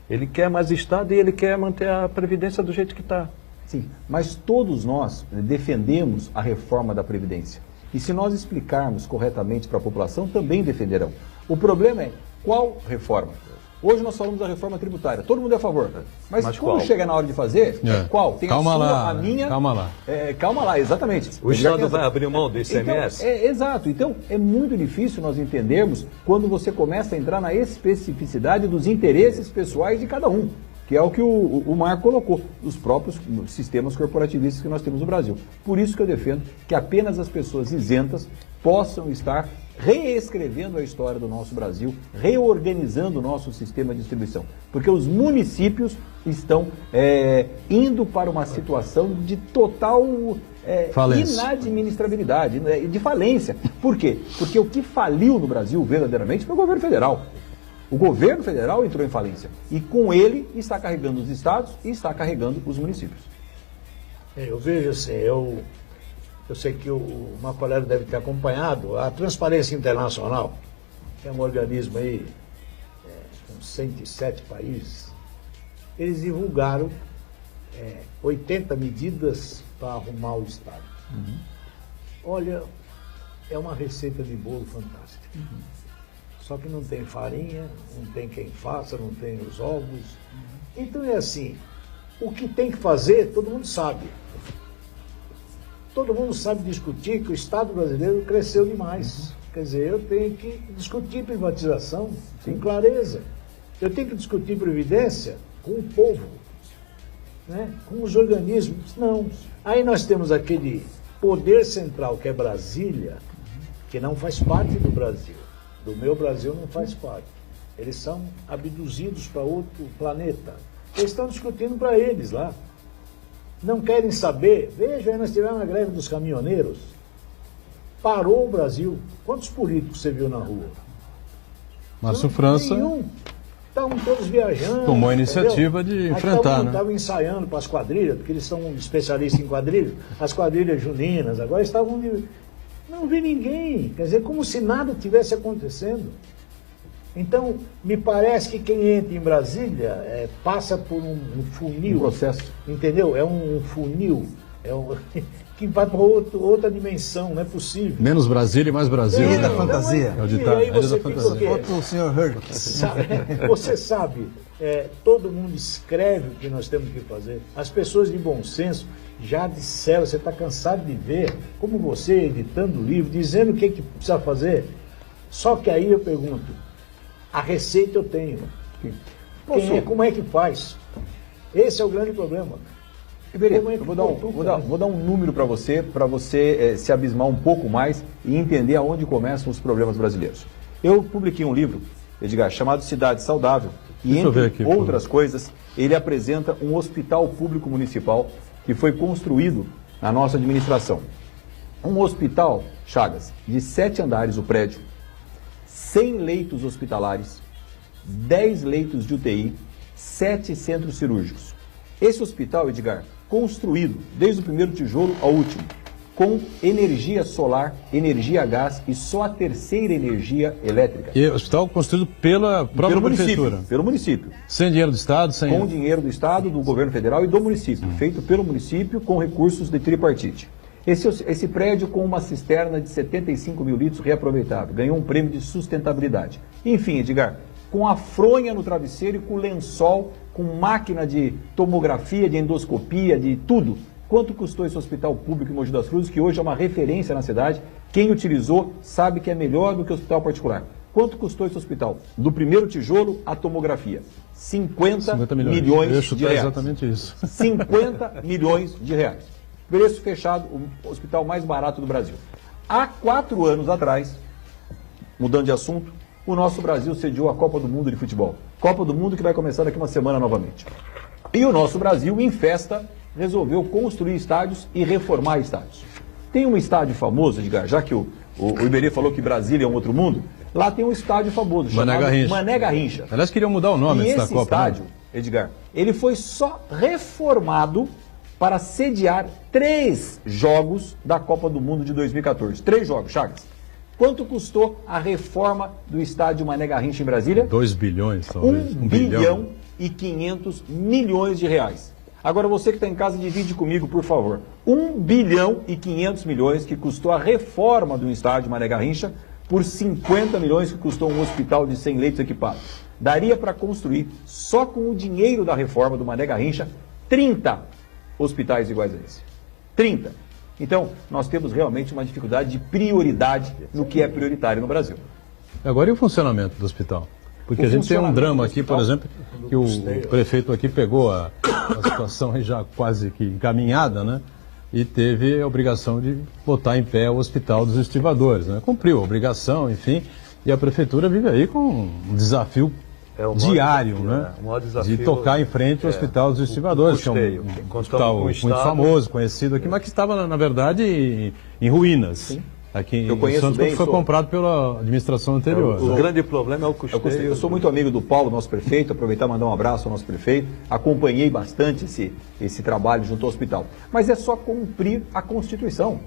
Ele quer mais Estado e ele quer manter a Previdência do jeito que está. Sim, mas todos nós defendemos a reforma da Previdência. E se nós explicarmos corretamente para a população, também defenderão. O problema é qual reforma? Hoje nós falamos da reforma tributária. Todo mundo é a favor. Mas quando qual? chega na hora de fazer, qual? Tem Calma a sua, lá, a minha... calma lá. Calma lá, exatamente. O Estado vai abrir mão do ICMS? Então, exato. Então, é muito difícil nós entendermos quando você começa a entrar na especificidade dos interesses pessoais de cada um, que é o que o Marco colocou, os próprios sistemas corporativistas que nós temos no Brasil. Por isso que eu defendo que apenas as pessoas isentas possam estar reescrevendo a história do nosso Brasil, reorganizando o nosso sistema de distribuição. Porque os municípios estão indo para uma situação de total inadministrabilidade, de falência. Por quê? Porque o que faliu no Brasil verdadeiramente foi o governo federal. O governo federal entrou em falência e com ele está carregando os estados e está carregando os municípios. Eu vejo assim, eu sei que o Marco Aurélio deve ter acompanhado a Transparência Internacional, que é um organismo aí com 107 países. Eles divulgaram 80 medidas para arrumar o Estado. Uhum. Olha, é uma receita de bolo fantástica. Uhum. Só que não tem farinha, não tem quem faça, não tem os ovos. Uhum. Então é assim, o que tem que fazer, todo mundo sabe. Todo mundo sabe discutir que o Estado brasileiro cresceu demais. Uhum. Quer dizer, eu tenho que discutir privatização com clareza. Eu tenho que discutir previdência com o povo, né? Com os organismos. Não. Aí nós temos aquele poder central que é Brasília, que não faz parte do Brasil. Do meu Brasil não faz parte. Eles são abduzidos para outro planeta. Eles estão discutindo para eles lá. Não querem saber. Veja, aí nós tivemos a greve dos caminhoneiros. Parou o Brasil. Quantos políticos você viu na rua? Márcio França nenhum. Estavam todos viajando. Tomou a iniciativa de enfrentar, né? Estavam ensaiando para as quadrilhas, porque eles são especialistas em quadrilhas, as quadrilhas juninas. Agora estavam... Não vi ninguém. Quer dizer, como se nada tivesse acontecendo. Então, me parece que quem entra em Brasília passa por um funil. Um processo. Entendeu? É um funil. Que vai para outra dimensão, não é possível. Menos Brasília e mais Brasil. Da fantasia. É o ditado. E aí você da fica fantasia. Outro senhor Hurt. Você sabe, todo mundo escreve o que nós temos que fazer. As pessoas de bom senso já disseram, você está cansado de ver, como você editando o livro, dizendo o que precisa fazer. Só que aí eu pergunto, a receita eu tenho. Como é que faz? Esse é o grande problema. Iberê, eu vou dar um número para você se abismar um pouco mais e entender aonde começam os problemas brasileiros. Eu publiquei um livro, Edgar, chamado Cidade Saudável, e entre outras coisas, ele apresenta um hospital público municipal que foi construído na nossa administração. Um hospital, Chagas, de 7 andares o prédio, 100 leitos hospitalares, 10 leitos de UTI, 7 centros cirúrgicos. Esse hospital, Edgar, construído desde o primeiro tijolo ao último, com energia solar, energia a gás e só a terceira energia elétrica. E o hospital construído pela própria prefeitura? Pelo município. Sem dinheiro do Estado? Com dinheiro do Estado, do governo federal e do município. Feito pelo município com recursos de tripartite. Esse prédio com uma cisterna de 75 mil litros reaproveitável. Ganhou um prêmio de sustentabilidade. Enfim, Edgar, com a fronha no travesseiro e com lençol, com máquina de tomografia, de endoscopia, de tudo. Quanto custou esse hospital público em Mogi das Cruzes, que hoje é uma referência na cidade? Quem utilizou sabe que é melhor do que o hospital particular. Quanto custou esse hospital? Do primeiro tijolo à tomografia. 50 milhões de reais. Exatamente isso. 50 milhões de reais. Preço fechado, o hospital mais barato do Brasil. Há 4 anos atrás, mudando de assunto, o nosso Brasil sediou a Copa do Mundo de futebol. Copa do Mundo que vai começar daqui uma semana novamente. E o nosso Brasil, em festa, resolveu construir estádios e reformar estádios. Tem um estádio famoso, Edgar, já que o Iberê falou que Brasília é um outro mundo, lá tem um estádio famoso chamado Mané Garrincha. Aliás, queriam mudar o nome da Copa. Esse estádio, Edgar, ele foi só reformado para sediar 3 jogos da Copa do Mundo de 2014. 3 jogos, Chagas. Quanto custou a reforma do estádio Mané Garrincha em Brasília? 2 bilhões, talvez. 1 bilhão e 500 milhões de reais. Agora, você que está em casa, divide comigo, por favor. 1 bilhão e 500 milhões que custou a reforma do estádio Mané Garrincha por 50 milhões que custou um hospital de 100 leitos equipados. Daria para construir, só com o dinheiro da reforma do Mané Garrincha, 30 hospitais iguais a esse. 30. Então, nós temos realmente uma dificuldade de prioridade no que é prioritário no Brasil. Agora, e o funcionamento do hospital? Porque a gente tem um drama aqui, por exemplo, que o prefeito aqui pegou a situação aí já quase que encaminhada, né? E teve a obrigação de botar em pé o Hospital dos Estivadores, né? Cumpriu a obrigação, enfim, e a prefeitura vive aí com um desafio diário, desafio, né? O maior desafio de tocar em frente o Hospital dos Estivadores, que é um hospital muito famoso, conhecido aqui, mas que estava, na verdade, em ruínas. Sim. Aqui em Santos, bem, foi comprado pela administração anterior. O grande problema é o custeio. Eu sou muito amigo do Paulo, nosso prefeito, aproveitar e mandar um abraço ao nosso prefeito. Acompanhei bastante esse trabalho junto ao hospital. Mas é só cumprir a Constituição.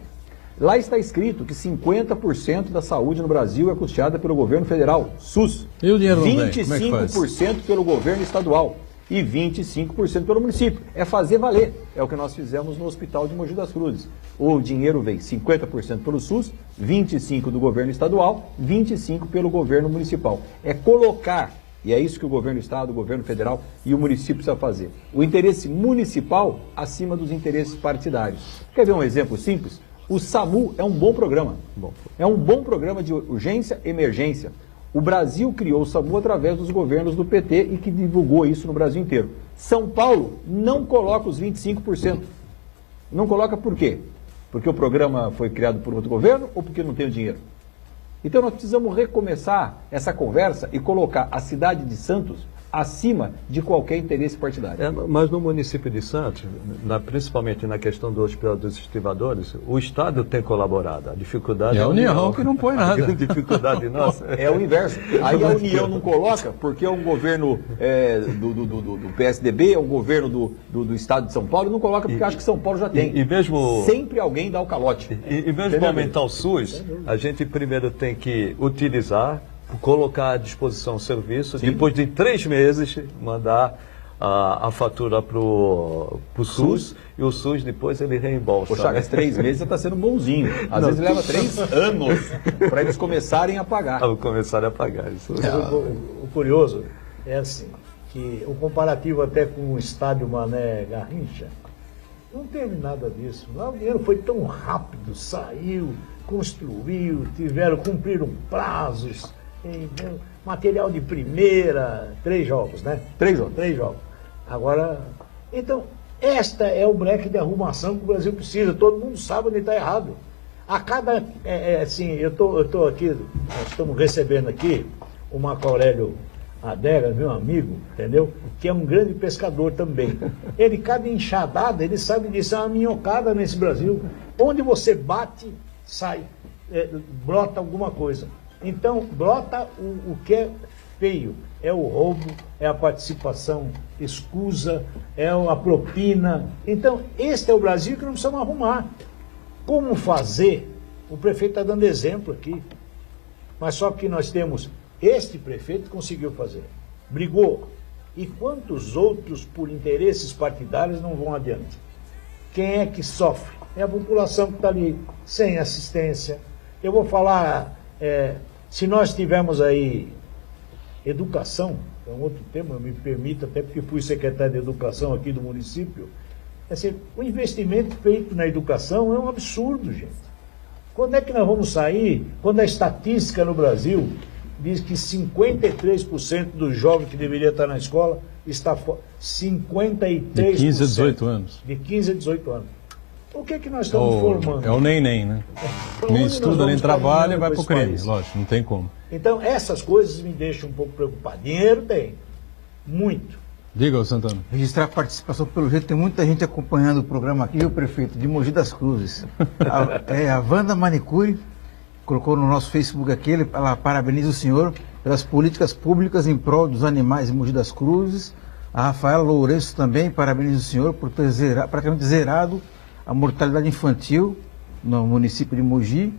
Lá está escrito que 50% da saúde no Brasil é custeada pelo governo federal, SUS. E o dinheiro não 25% pelo governo estadual e 25% pelo município. É fazer valer. É o que nós fizemos no Hospital de Mogi das Cruzes. O dinheiro vem 50% pelo SUS, 25% do governo estadual, 25% pelo governo municipal. É colocar, e é isso que o governo do estado, o governo federal e o município precisa fazer, o interesse municipal acima dos interesses partidários. Quer ver um exemplo simples? O SAMU é um bom programa. É um bom programa de urgência e emergência. O Brasil criou o SAMU através dos governos do PT e que divulgou isso no Brasil inteiro. São Paulo não coloca os 25%. Não coloca por quê? Porque o programa foi criado por outro governo ou porque não tem o dinheiro? Então nós precisamos recomeçar essa conversa e colocar a cidade de Santos acima de qualquer interesse partidário. Mas no município de Santos, principalmente na questão do Hospital dos Estivadores, o Estado tem colaborado. A dificuldade é a União que não põe nada. A dificuldade nossa é o inverso. Aí a União não coloca porque é um governo do PSDB, é um governo do Estado de São Paulo, não coloca porque acha que São Paulo já tem. E mesmo, sempre alguém dá o calote. E mesmo para aumentar o SUS, a gente primeiro tem que utilizar, colocar à disposição o serviço, sim, depois de 3 meses mandar a fatura para o SUS e o SUS depois ele reembolsa. Poxa, né? 3 meses você está sendo bonzinho. Às vezes leva 3 anos para eles começarem a pagar. Começarem a pagar. Isso. O curioso é assim, que o comparativo até com o estádio Mané Garrincha, não teve nada disso. Lá o dinheiro foi tão rápido, saiu, construiu, cumpriram prazos. Material de primeira, 3 jogos, né? 3 jogos. 3 jogos. Agora, então, esta é o breque de arrumação que o Brasil precisa. Todo mundo sabe onde está errado. A cada, assim, eu tô aqui, nós estamos recebendo aqui o Marco Aurélio Adega, meu amigo, entendeu? Que é um grande pescador também. Ele, cada enxadada, ele sabe disso, é uma minhocada nesse Brasil. Onde você bate, sai, brota alguma coisa. Então, brota o que é feio, é o roubo, é a participação escusa, é a propina. Então, este é o Brasil que nós precisamos arrumar. Como fazer? O prefeito está dando exemplo aqui. Mas só que nós temos, este prefeito que conseguiu fazer, brigou. E quantos outros, por interesses partidários, não vão adiante? Quem é que sofre? É a população que está ali, sem assistência. Eu vou falar... se nós tivermos aí educação, é um outro tema, me permita, até porque fui secretário de educação aqui do município, assim, o investimento feito na educação é um absurdo, gente. Quando é que nós vamos sair, quando a estatística no Brasil diz que 53% dos jovens que deveria estar na escola está fora, 53%. De 15 a 18 anos. De 15 a 18 anos. O que é que nós estamos formando? É o nem, né? Nem estuda, nem trabalha e vai para o crime, lógico, não tem como. Então, essas coisas me deixam um pouco preocupado. Dinheiro tem, muito. Diga, Santana. Registrar a participação, pelo jeito, tem muita gente acompanhando o programa aqui, o prefeito de Mogi das Cruzes. A Wanda Manicuri colocou no nosso Facebook aqui, ela parabeniza o senhor pelas políticas públicas em prol dos animais em Mogi das Cruzes. A Rafaela Lourenço também parabeniza o senhor por ter praticamente zerado a mortalidade infantil no município de Mogi.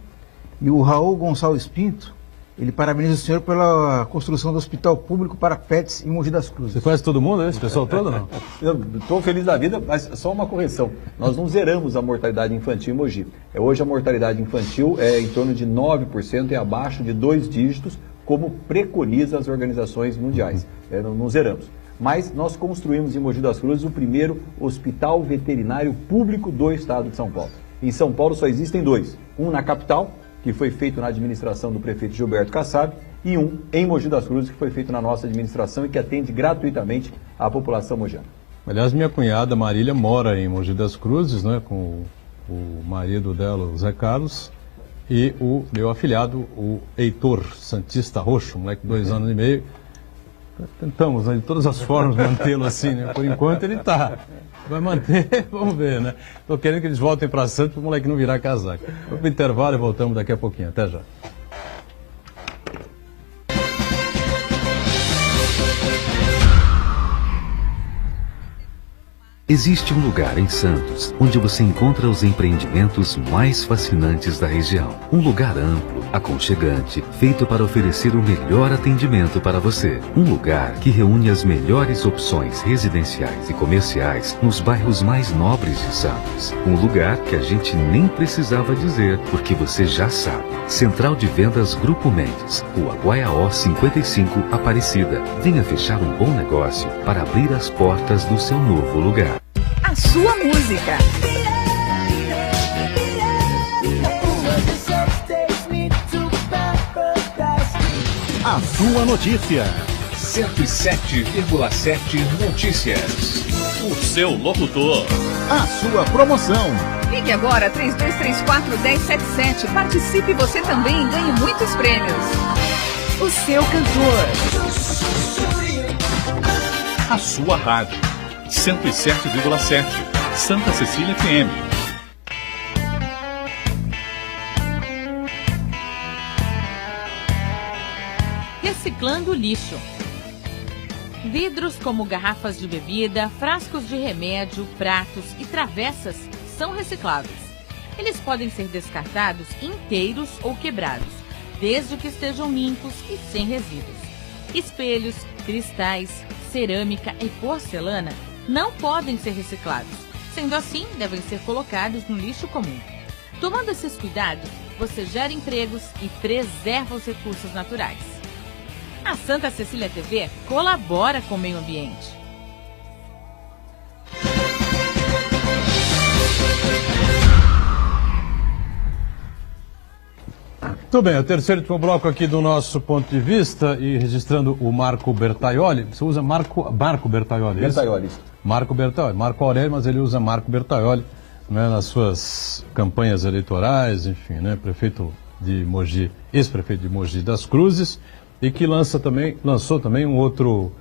E o Raul Gonçalves Pinto Ele parabeniza o senhor pela construção do hospital público para pets em Mogi das Cruzes. Você conhece todo mundo, esse pessoal todo, não? Eu estou feliz da vida, mas só uma correção. Nós não zeramos a mortalidade infantil em Mogi. Hoje a mortalidade infantil é em torno de 9% e abaixo de 2 dígitos, como preconiza as organizações mundiais. Não zeramos. Mas nós construímos em Mogi das Cruzes o primeiro hospital veterinário público do estado de São Paulo. Em São Paulo só existem 2. Um na capital, que foi feito na administração do prefeito Gilberto Kassab, e um em Mogi das Cruzes, que foi feito na nossa administração e que atende gratuitamente a população mogiana. Aliás, minha cunhada Marília mora em Mogi das Cruzes, né, com o marido dela, o Zé Carlos, e o meu afilhado, o Heitor Santista Roxo, moleque de 2 anos e meio. Tentamos, né, de todas as formas, mantê-lo assim, né? Por enquanto ele está. Vai manter, vamos ver, né? Estou querendo que eles voltem para Santos para o moleque não virar casaco. Vamos para o intervalo e voltamos daqui a pouquinho. Até já. Existe um lugar em Santos onde você encontra os empreendimentos mais fascinantes da região. Um lugar amplo, aconchegante, feito para oferecer o melhor atendimento para você. Um lugar que reúne as melhores opções residenciais e comerciais nos bairros mais nobres de Santos. Um lugar que a gente nem precisava dizer, porque você já sabe. Central de Vendas Grupo Mendes, Rua Guaiaó 55, Aparecida. Venha fechar um bom negócio para abrir as portas do seu novo lugar. A sua música. A sua notícia. 107,7 Notícias. O seu locutor. A sua promoção. Ligue agora 3234-1077. Participe você também e ganhe muitos prêmios. O seu cantor. A sua rádio. 107,7 Santa Cecília FM. Reciclando lixo. Vidros como garrafas de bebida, frascos de remédio, pratos e travessas são recicláveis. Eles podem ser descartados inteiros ou quebrados, desde que estejam limpos e sem resíduos. Espelhos, cristais, cerâmica e porcelana não podem ser reciclados. Sendo assim, devem ser colocados no lixo comum. Tomando esses cuidados, você gera empregos e preserva os recursos naturais. A Santa Cecília TV colabora com o meio ambiente. Muito bem, o terceiro e último bloco aqui do nosso ponto de vista e registrando o Marco Bertaioli. Você usa Marco Bertaioli? Bertaioli. Marco Bertaioli. Marco Aurélio, mas ele usa Marco Bertaioli, né, nas suas campanhas eleitorais, enfim, né, prefeito de Mogi, ex-prefeito de Mogi das Cruzes, e que lançou também um outro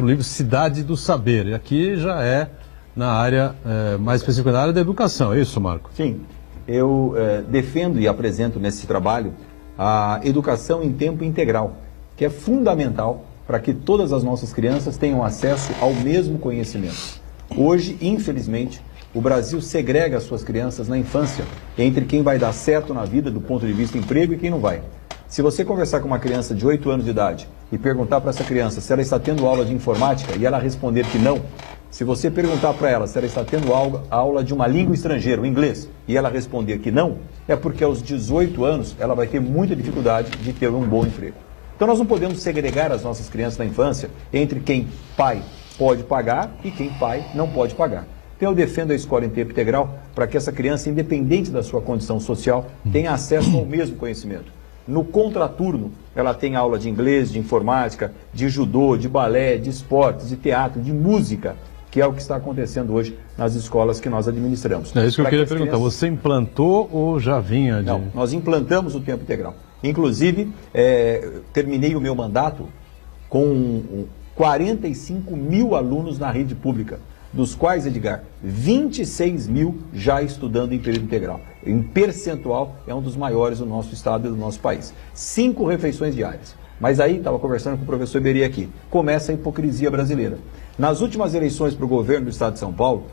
livro, Cidade do Saber. E aqui já é na área, mais específica na área da educação, é isso, Marco? Sim, eu defendo e apresento nesse trabalho a educação em tempo integral, que é fundamental para que todas as nossas crianças tenham acesso ao mesmo conhecimento. Hoje, infelizmente, o Brasil segrega as suas crianças na infância entre quem vai dar certo na vida do ponto de vista emprego e quem não vai. Se você conversar com uma criança de 8 anos de idade e perguntar para essa criança se ela está tendo aula de informática e ela responder que não, se você perguntar para ela se ela está tendo aula de uma língua estrangeira, o inglês, e ela responder que não, é porque aos 18 anos ela vai ter muita dificuldade de ter um bom emprego. Então nós não podemos segregar as nossas crianças na infância entre quem pai pode pagar e quem pai não pode pagar. Então eu defendo a escola em tempo integral para que essa criança, independente da sua condição social, tenha acesso ao mesmo conhecimento. No contraturno, ela tem aula de inglês, de informática, de judô, de balé, de esportes, de teatro, de música, que é o que está acontecendo hoje nas escolas que nós administramos. É isso que eu queria perguntar. Você implantou ou já vinha de... Não, nós implantamos o tempo integral. Inclusive, terminei o meu mandato com 45 mil alunos na rede pública, dos quais, Edgar, 26 mil já estudando em período integral. Em percentual, é um dos maiores do nosso estado e do nosso país. 5 refeições diárias. Mas aí, estava conversando com o professor Beri aqui, começa a hipocrisia brasileira. Nas últimas eleições para o governo do estado de São Paulo,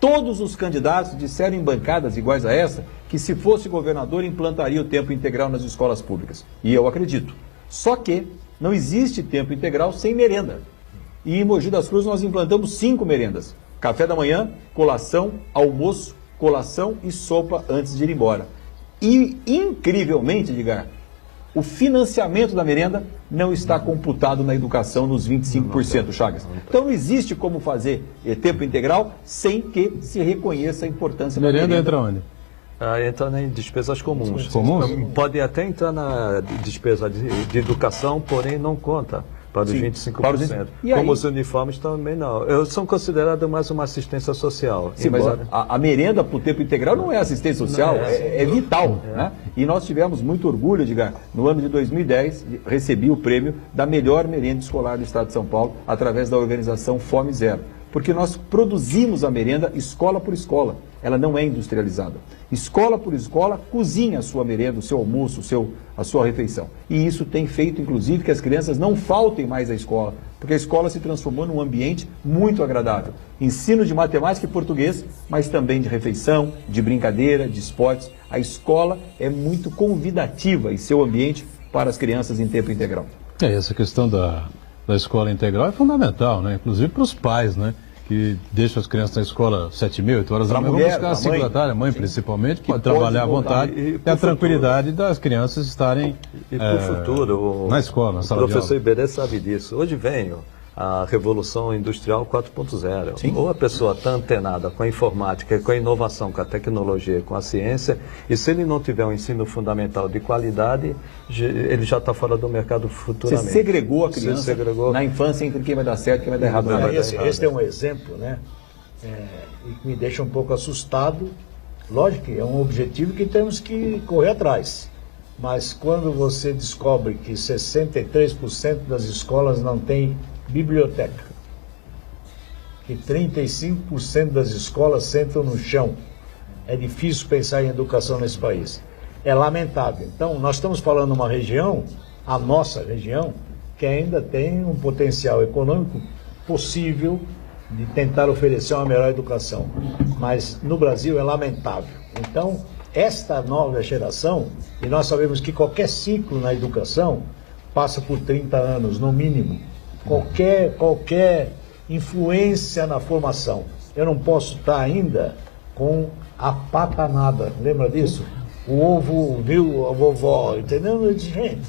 todos os candidatos disseram em bancadas iguais a essa que se fosse governador implantaria o tempo integral nas escolas públicas. E eu acredito. Só que não existe tempo integral sem merenda. E em Mogi das Cruzes nós implantamos 5 merendas. Café da manhã, colação, almoço, colação e sopa antes de ir embora. E, incrivelmente, Edgar, o financiamento da merenda não está computado na educação nos 25%, Chagas. Então não existe como fazer tempo integral sem que se reconheça a importância da merenda. Merenda entra onde? Entra em despesas comuns. Comuns? Pode até entrar na despesa de educação, porém não conta para os 25%. Como os uniformes também não. São considerados mais uma assistência social. Sim, mas a merenda para o tempo integral não é assistência social, é vital. Né? E nós tivemos muito orgulho, Edgar, no ano de 2010, recebi o prêmio da melhor merenda escolar do Estado de São Paulo, através da organização Fome Zero. Porque nós produzimos a merenda escola por escola, ela não é industrializada. Escola por escola, cozinha a sua merenda, o seu almoço, a sua refeição. E isso tem feito, inclusive, que as crianças não faltem mais à escola, porque a escola se transformou num ambiente muito agradável. Ensino de matemática e português, mas também de refeição, de brincadeira, de esportes. A escola é muito convidativa em seu ambiente para as crianças em tempo integral. Essa questão da escola integral é fundamental, né? Inclusive para os pais, né? Que deixam as crianças na escola 7h30, 8 horas da manhã, vão buscar às 5 da tarde, a mãe principalmente, pode trabalhar à vontade, e a tranquilidade das crianças estarem para o futuro, na escola, na sala de aula. O professor Iberê sabe disso. Hoje vem a Revolução Industrial 4.0. Ou a pessoa está antenada com a informática, com a inovação, com a tecnologia, com a ciência, e se ele não tiver um ensino fundamental de qualidade, ele já está fora do mercado futuramente. Você segregou a criança na infância entre quem vai dar certo e quem vai dar errado. Esse é um exemplo, né? E que me deixa um pouco assustado. Lógico que é um objetivo que temos que correr atrás. Mas quando você descobre que 63% das escolas não têm biblioteca, que 35% das escolas sentam no chão, é difícil pensar em educação nesse país. É lamentável. Então, nós estamos falando de uma região, a nossa região, que ainda tem um potencial econômico possível de tentar oferecer uma melhor educação. Mas no Brasil é lamentável. Então, esta nova geração, e nós sabemos que qualquer ciclo na educação passa por 30 anos, no mínimo. Qualquer influência na formação. Eu não posso estar ainda com a patanada, lembra disso? O ovo viu a vovó, entendeu? Gente,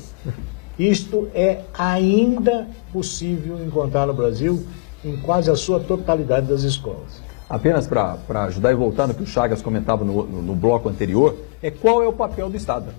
isto é ainda possível encontrar no Brasil em quase a sua totalidade das escolas. Apenas para ajudar e voltar no que o Chagas comentava no bloco anterior, qual é o papel do Estado?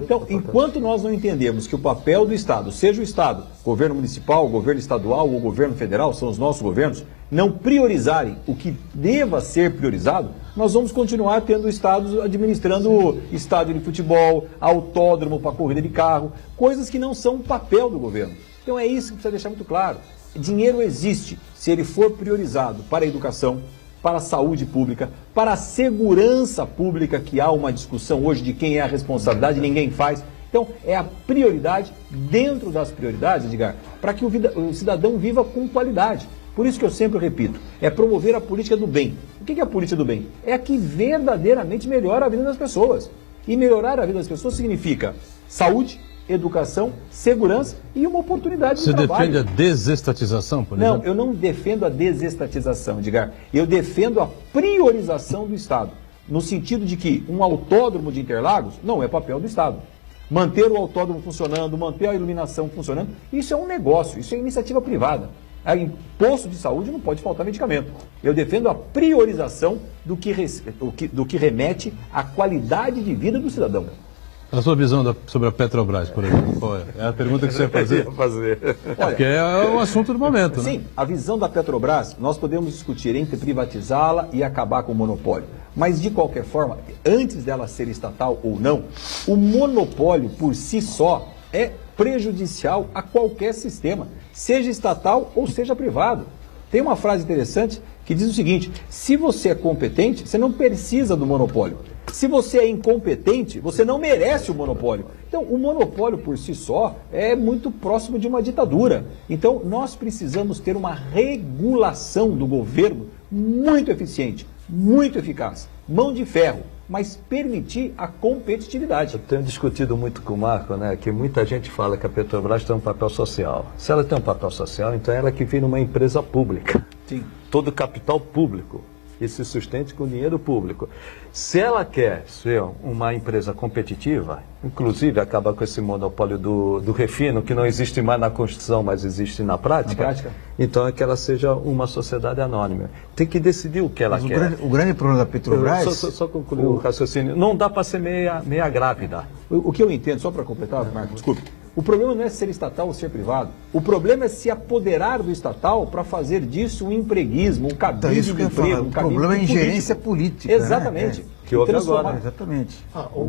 Então, enquanto nós não entendemos que o papel do Estado, seja o Estado, governo municipal, governo estadual ou governo federal, são os nossos governos, não priorizarem o que deva ser priorizado, nós vamos continuar tendo o Estado administrando estádio de futebol, autódromo para corrida de carro, coisas que não são o papel do governo. Então é isso que precisa deixar muito claro. Dinheiro existe se ele for priorizado para a educação, para a saúde pública, para a segurança pública, que há uma discussão hoje de quem é a responsabilidade, ninguém faz. Então, é a prioridade dentro das prioridades, Edgar, para que o cidadão viva com qualidade. Por isso que eu sempre repito, é promover a política do bem. O que é a política do bem? É a que verdadeiramente melhora a vida das pessoas. E melhorar a vida das pessoas significa saúde, educação, segurança e uma oportunidade de trabalho. Você defende a desestatização, por exemplo? Não, eu não defendo a desestatização, Edgar. Eu defendo a priorização do Estado, no sentido de que um autódromo de Interlagos não é papel do Estado. Manter o autódromo funcionando, manter a iluminação funcionando, isso é um negócio, isso é iniciativa privada. Em posto de saúde não pode faltar medicamento. Eu defendo a priorização do que remete à qualidade de vida do cidadão. A sua visão sobre a Petrobras, por exemplo, é a pergunta que você ia fazer? Porque é um assunto do momento, né? Sim, a visão da Petrobras, nós podemos discutir entre privatizá-la e acabar com o monopólio. Mas, de qualquer forma, antes dela ser estatal ou não, o monopólio por si só é prejudicial a qualquer sistema, seja estatal ou seja privado. Tem uma frase interessante que diz o seguinte: se você é competente, você não precisa do monopólio. Se você é incompetente, você não merece o monopólio. Então, o monopólio por si só é muito próximo de uma ditadura. Então, nós precisamos ter uma regulação do governo muito eficiente, muito eficaz. Mão de ferro, mas permitir a competitividade. Eu tenho discutido muito com o Marco, né, que muita gente fala que a Petrobras tem um papel social. Se ela tem um papel social, então ela que vira uma empresa pública. Sim. Todo capital público e se sustente com dinheiro público. Se ela quer ser uma empresa competitiva, inclusive acabar com esse monopólio do refino, que não existe mais na Constituição, mas existe na prática, então é que ela seja uma sociedade anônima. Tem que decidir o que ela quer. O grande problema da Petrobras... Só concluir o raciocínio. Não dá para ser meia grávida. O que eu entendo, só para completar, Marco, desculpe. O problema não é ser estatal ou ser privado. O problema é se apoderar do estatal para fazer disso um empreguismo, um cabide de emprego. O problema é ingerência política. Exatamente. Né? Que houve agora. Exatamente.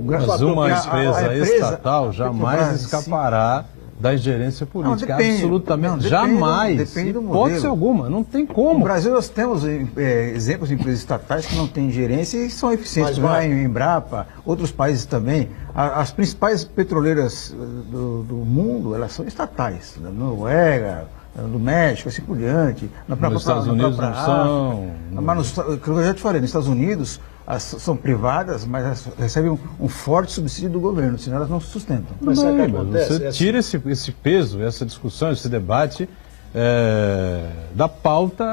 Mas uma empresa estatal jamais escapará da ingerência política. Não, depende, absolutamente. Jamais. Depende do modelo. Hipótese alguma. Não tem como. No Brasil nós temos exemplos de empresas estatais que não têm gerência e são eficientes. Como a Embrapa, outros países também. As principais petroleiras do mundo, elas são estatais. Da Noruega, do México, assim por diante. Nos Estados Unidos não são. Mas eu já te falei, nos Estados Unidos são privadas, mas elas recebem um forte subsídio do governo, senão elas não se sustentam. Mas você tira esse peso, essa discussão, esse debate da pauta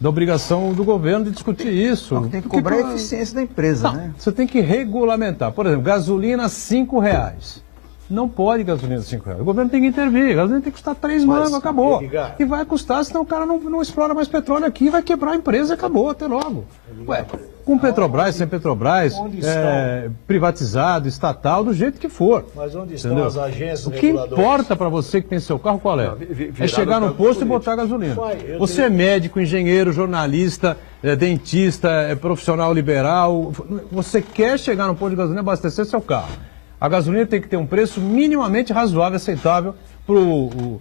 da obrigação do governo de discutir isso. Tem que cobrar a eficiência da empresa, né? Você tem que regulamentar. Por exemplo, gasolina R$5. Não pode gasolina de R$5. O governo tem que intervir. A gasolina tem que custar 3 mangos, acabou. E vai custar, senão o cara não explora mais petróleo aqui, vai quebrar a empresa, acabou, até logo. Ué, com Petrobras, sem Petrobras, privatizado, estatal, do jeito que for. Mas onde estão as agências reguladoras? O que importa para você que tem seu carro, qual é? É chegar no posto e botar gasolina. Você é médico, engenheiro, jornalista, dentista, profissional liberal. Você quer chegar no posto de gasolina e abastecer seu carro. A gasolina tem que ter um preço minimamente razoável, aceitável para o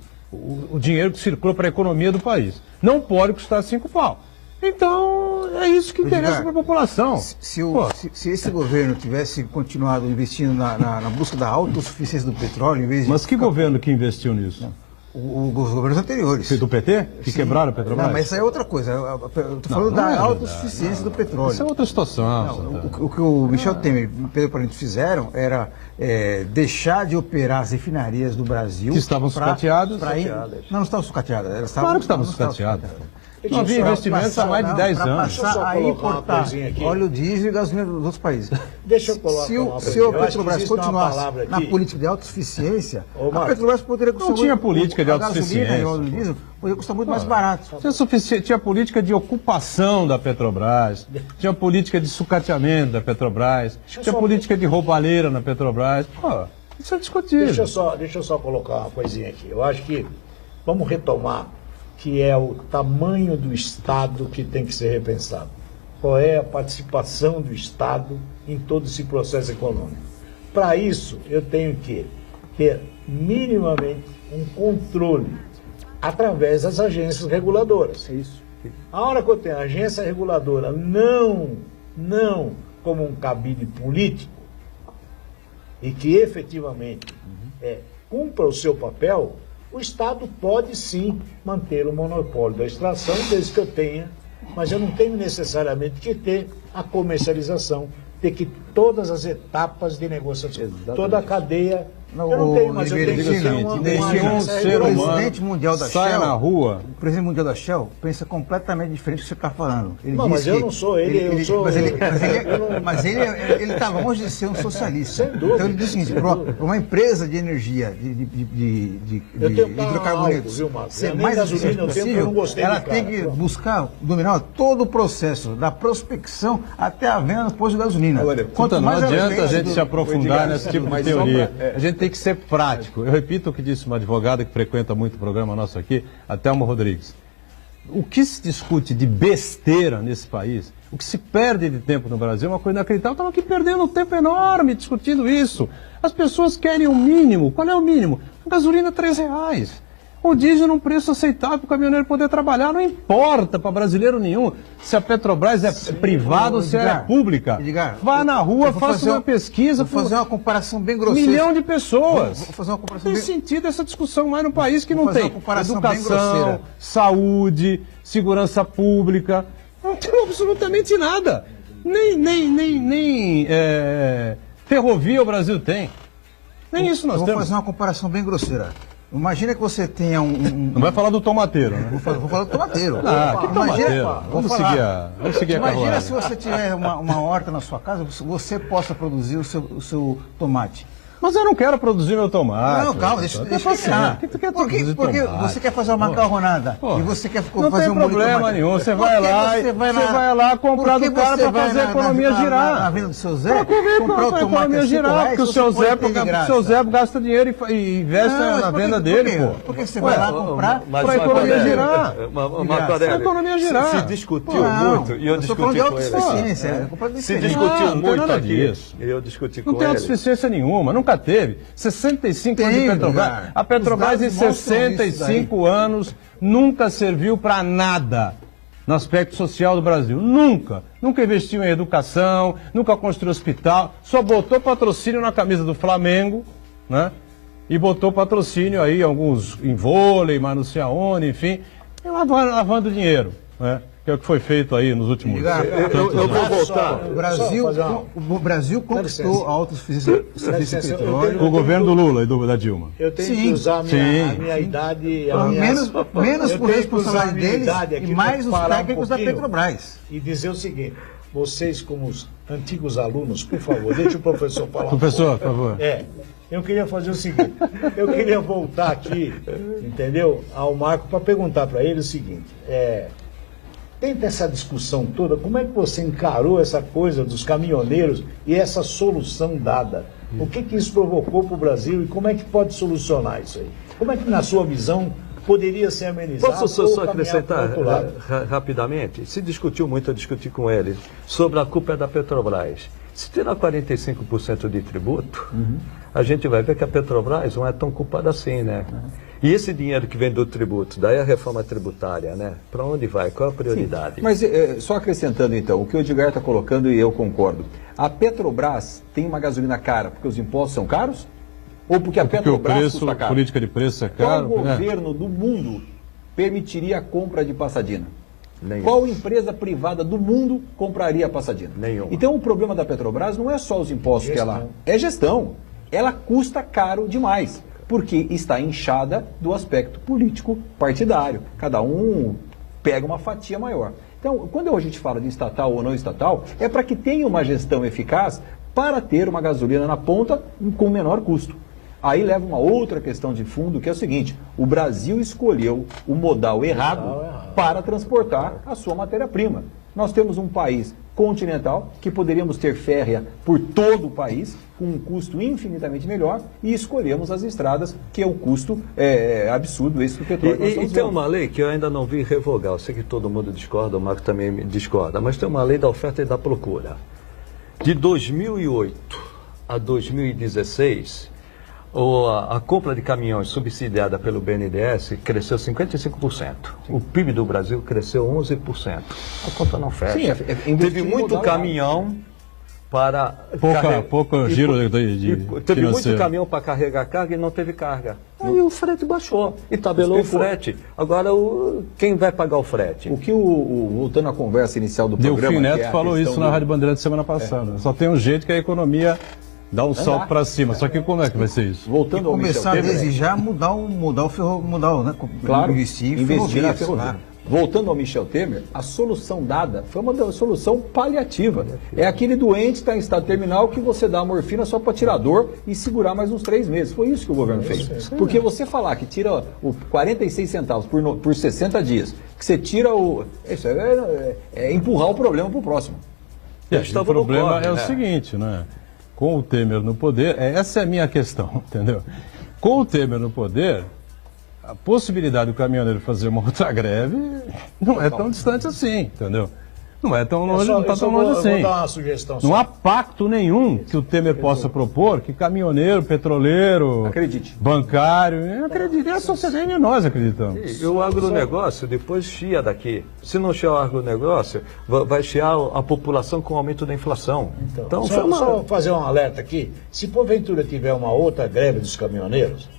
dinheiro que circula para a economia do país. Não pode custar 5 pau. Então, é isso que interessa para a população. Se esse governo tivesse continuado investindo na busca da autossuficiência do petróleo, em vez de... Mas que governo que investiu nisso? Os governos anteriores. Do PT? Que quebraram a Petrobras? Não, mas isso é outra coisa. Eu estou falando da autossuficiência do petróleo. Isso é outra situação. O que o Michel Temer e o Pedro Parente fizeram era deixar de operar as refinarias do Brasil... Que estavam sucateadas? Não estavam sucateadas. Claro que estavam sucateadas. Não havia investimentos há mais de 10 anos. Passar a importar óleo diesel e gasolina dos outros países. Deixa eu colocar se o Petrobras continuasse na política de autossuficiência, a Petrobras poderia custar muito... Não tinha política de autossuficiência. A gasolina e o óleo diesel poderia custar muito mais barato. Tinha política de ocupação da Petrobras, tinha política de sucateamento da Petrobras, tinha política de roubalheira na Petrobras. Isso é discutível. Deixa eu só colocar uma coisinha aqui. Eu acho que vamos retomar que é o tamanho do Estado que tem que ser repensado. Qual é a participação do Estado em todo esse processo econômico? Para isso, eu tenho que ter minimamente um controle através das agências reguladoras. É isso. A hora que eu tenho a agência reguladora não como um cabide político e que efetivamente cumpra o seu papel, o Estado pode sim manter o monopólio da extração, desde que eu tenha, mas eu não tenho necessariamente que ter a comercialização, ter que todas as etapas de negociação, toda a cadeia. Eu não tenho, mas eu tenho que ter um ser humano, o presidente mundial da sai Shell, na rua. O presidente mundial da Shell pensa completamente diferente do que você está falando. Mas eu não sou ele, eu sou... Mas ele está longe de ser um socialista. Sem dúvida. Então ele diz o seguinte, para uma empresa de energia, de hidrocarbonetos, ser mais eficiente possível, ela tem que buscar dominar todo o processo, da prospecção até a venda no posto de gasolina. Não adianta a gente se aprofundar nesse tipo de teoria. A gente tem que ser prático. Eu repito o que disse uma advogada que frequenta muito o programa nosso aqui, a Thelma Rodrigues. O que se discute de besteira nesse país, o que se perde de tempo no Brasil é uma coisa inacreditável. Estamos aqui perdendo um tempo enorme discutindo isso. As pessoas querem o mínimo. Qual é o mínimo? A gasolina R$3. O diesel num preço aceitável para o caminhoneiro poder trabalhar. Não importa para brasileiro nenhum se a Petrobras é privada ou se ela é pública. Vá na rua, faça uma pesquisa. Vou fazer uma comparação bem grosseira. 1 milhão de pessoas. Vou fazer uma comparação não tem sentido essa discussão mais num país que não tem educação, saúde, segurança pública. Não tem absolutamente nada. Nem ferrovia o Brasil tem. Nem isso nós temos. Vou fazer uma comparação bem grosseira. Imagina que você tenha Não vai falar do tomateiro, né? Vou falar do tomateiro. Que tomateiro? Vamos seguir a Imagina se você tiver uma horta na sua casa, você possa produzir o seu tomate. Mas eu não quero produzir meu tomate. Não, calma, deixa eu explicar. Porque você quer fazer uma macarronada e você quer fazer um molho de tomate. Não tem problema nenhum. Você vai lá comprar do cara para fazer a economia girar. Na venda do seu Zé, comprar a economia girar, porque o seu Zé gasta dinheiro e investe na venda dele, pô. Por que você vai lá comprar para a economia girar? Para a economia girar. Se discutiu muito, e eu discuti com ele. Se discutiu muito aqui, e eu discuti com ele. Não tem autossuficiência nenhuma, nunca teve. 65 anos de Petrobras. A Petrobras, em 65 anos, nunca serviu para nada no aspecto social do Brasil. Nunca. Nunca investiu em educação, nunca construiu hospital, só botou patrocínio na camisa do Flamengo, né? E botou patrocínio aí, alguns em vôlei, mas não sei aonde, enfim, e lavando dinheiro, né? Que é o que foi feito aí nos últimos anos. Eu vou voltar. O Brasil conquistou a autossuficiência de petróleo. O governo do Lula e da Dilma. Eu tenho que usar a minha idade. Menos por responsabilidade deles e mais os técnicos da Petrobras. E dizer o seguinte: vocês, como os antigos alunos, por favor, deixe o professor falar. Professor, por favor. Eu queria fazer o seguinte: eu queria voltar aqui, entendeu, ao Marco, para perguntar para ele o seguinte. Dentro dessa discussão toda, como é que você encarou essa coisa dos caminhoneiros e essa solução dada? O que isso provocou para o Brasil e como é que pode solucionar isso aí? Como é que, na sua visão, poderia ser amenizado? Posso só acrescentar rapidamente? Se discutiu muito, eu discuti com ele, sobre a culpa da Petrobras. Se tirar 45% de tributo, a gente vai ver que a Petrobras não é tão culpada assim, né? E esse dinheiro que vem do tributo, daí a reforma tributária, né? Para onde vai? Qual a prioridade? Sim, mas só acrescentando então, o que o Edgar está colocando e eu concordo. A Petrobras tem uma gasolina cara porque os impostos são caros? Ou porque a Petrobras custa caro? A política de preço é caro? Qual governo do mundo permitiria a compra de Passadina? Nenhum. Qual empresa privada do mundo compraria a Passadina? Nenhuma. Então o problema da Petrobras não é só os impostos que ela... É gestão. Ela custa caro demais, porque está inchada do aspecto político partidário. Cada um pega uma fatia maior. Então, quando a gente fala de estatal ou não estatal, é para que tenha uma gestão eficaz para ter uma gasolina na ponta com menor custo. Aí leva uma outra questão de fundo, que é o seguinte: o Brasil escolheu o modal errado para transportar a sua matéria-prima. Nós temos um país continental que poderíamos ter férrea por todo o país, com um custo infinitamente melhor, e escolhemos as estradas, que é um custo absurdo, esse do petróleo. E tem uma lei que eu ainda não vi revogar, eu sei que todo mundo discorda, o Marco também discorda, mas tem uma lei da oferta e da procura. De 2008 a 2016, a compra de caminhões subsidiada pelo BNDES cresceu 55%. O PIB do Brasil cresceu 11%. A conta não fecha. Sim, teve muito caminhão para... Pouco giro de teve muito caminhão para carregar carga e não teve carga. Aí o frete baixou e tabelou o frete. Agora, quem vai pagar o frete? O que voltando à conversa inicial do programa... Delfim Neto falou isso na Rádio Bandeirantes semana passada. Só tem um jeito que a economia... dá um salto para cima. Só que como é que vai ser isso? Voltando ao começar a desejar mudar o ferroviário, né? Claro, investir na ferrovia. Voltando ao Michel Temer, a solução dada foi uma solução paliativa. É aquele doente que está em estado terminal que você dá a morfina só para tirar dor e segurar mais uns 3 meses. Foi isso que o governo fez. Porque você falar que tira 46 centavos por 60 dias, que você tira isso é empurrar o problema para o próximo. O problema é o seguinte, né? Com o Temer no poder, essa é a minha questão, entendeu? Com o Temer no poder, a possibilidade do caminhoneiro fazer uma outra greve não é tão distante assim, entendeu? Não é tão longe, não está tão longe assim. Vou dar uma sugestão. Não há pacto nenhum que o Temer possa propor que caminhoneiro, petroleiro, bancário, acredite, a sociedade e nós acreditamos. E o agronegócio depois chia daqui. Se não chiar o agronegócio, vai chiar a população com o aumento da inflação. Então só fazer um alerta aqui. Se porventura tiver uma outra greve dos caminhoneiros,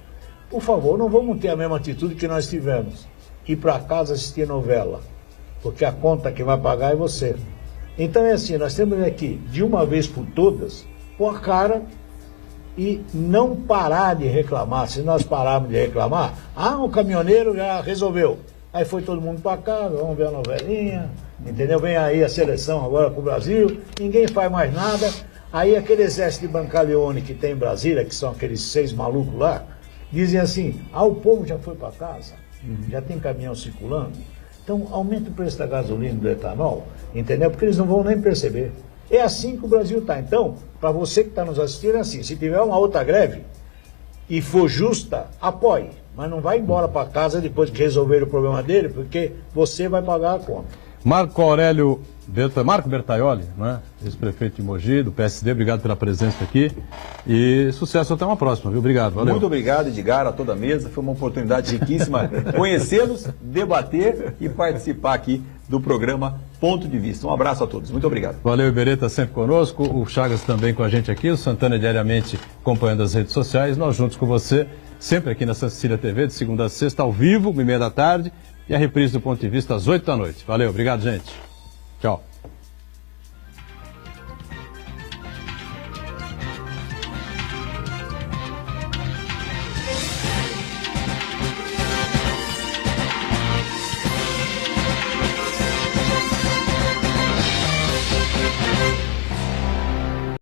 por favor, não vamos ter a mesma atitude que nós tivemos. Ir para casa assistir novela. Porque a conta que vai pagar é você. Então é assim, nós temos aqui, de uma vez por todas, pôr a cara e não parar de reclamar. Se nós pararmos de reclamar, o caminhoneiro já resolveu. Aí foi todo mundo para casa, vamos ver a novelinha, entendeu? Vem aí a seleção agora para o Brasil, ninguém faz mais nada. Aí aquele exército de Brancaleone que tem em Brasília, que são aqueles 6 malucos lá, dizem assim, o povo já foi para casa, já tem caminhão circulando. Então aumenta o preço da gasolina e do etanol, entendeu? Porque eles não vão nem perceber. É assim que o Brasil está. Então, para você que está nos assistindo, é assim, se tiver uma outra greve e for justa, apoie. Mas não vai embora para casa depois que resolver o problema dele, porque você vai pagar a conta. Marco Bertaioli, né? Ex-prefeito de Mogi, do PSD, obrigado pela presença aqui e sucesso até uma próxima, viu? Obrigado, valeu. Muito obrigado, Edgar, a toda a mesa, foi uma oportunidade riquíssima conhecê-los, debater e participar aqui do programa Ponto de Vista. Um abraço a todos, muito obrigado. Valeu, Iberê, está sempre conosco, o Chagas também com a gente aqui, o Santana diariamente acompanhando as redes sociais, nós juntos com você, sempre aqui na Santa Cecília TV, de segunda a sexta, ao vivo, 1h30 da tarde, e a reprise do Ponto de Vista às 8 da noite. Valeu, obrigado, gente. Tchau.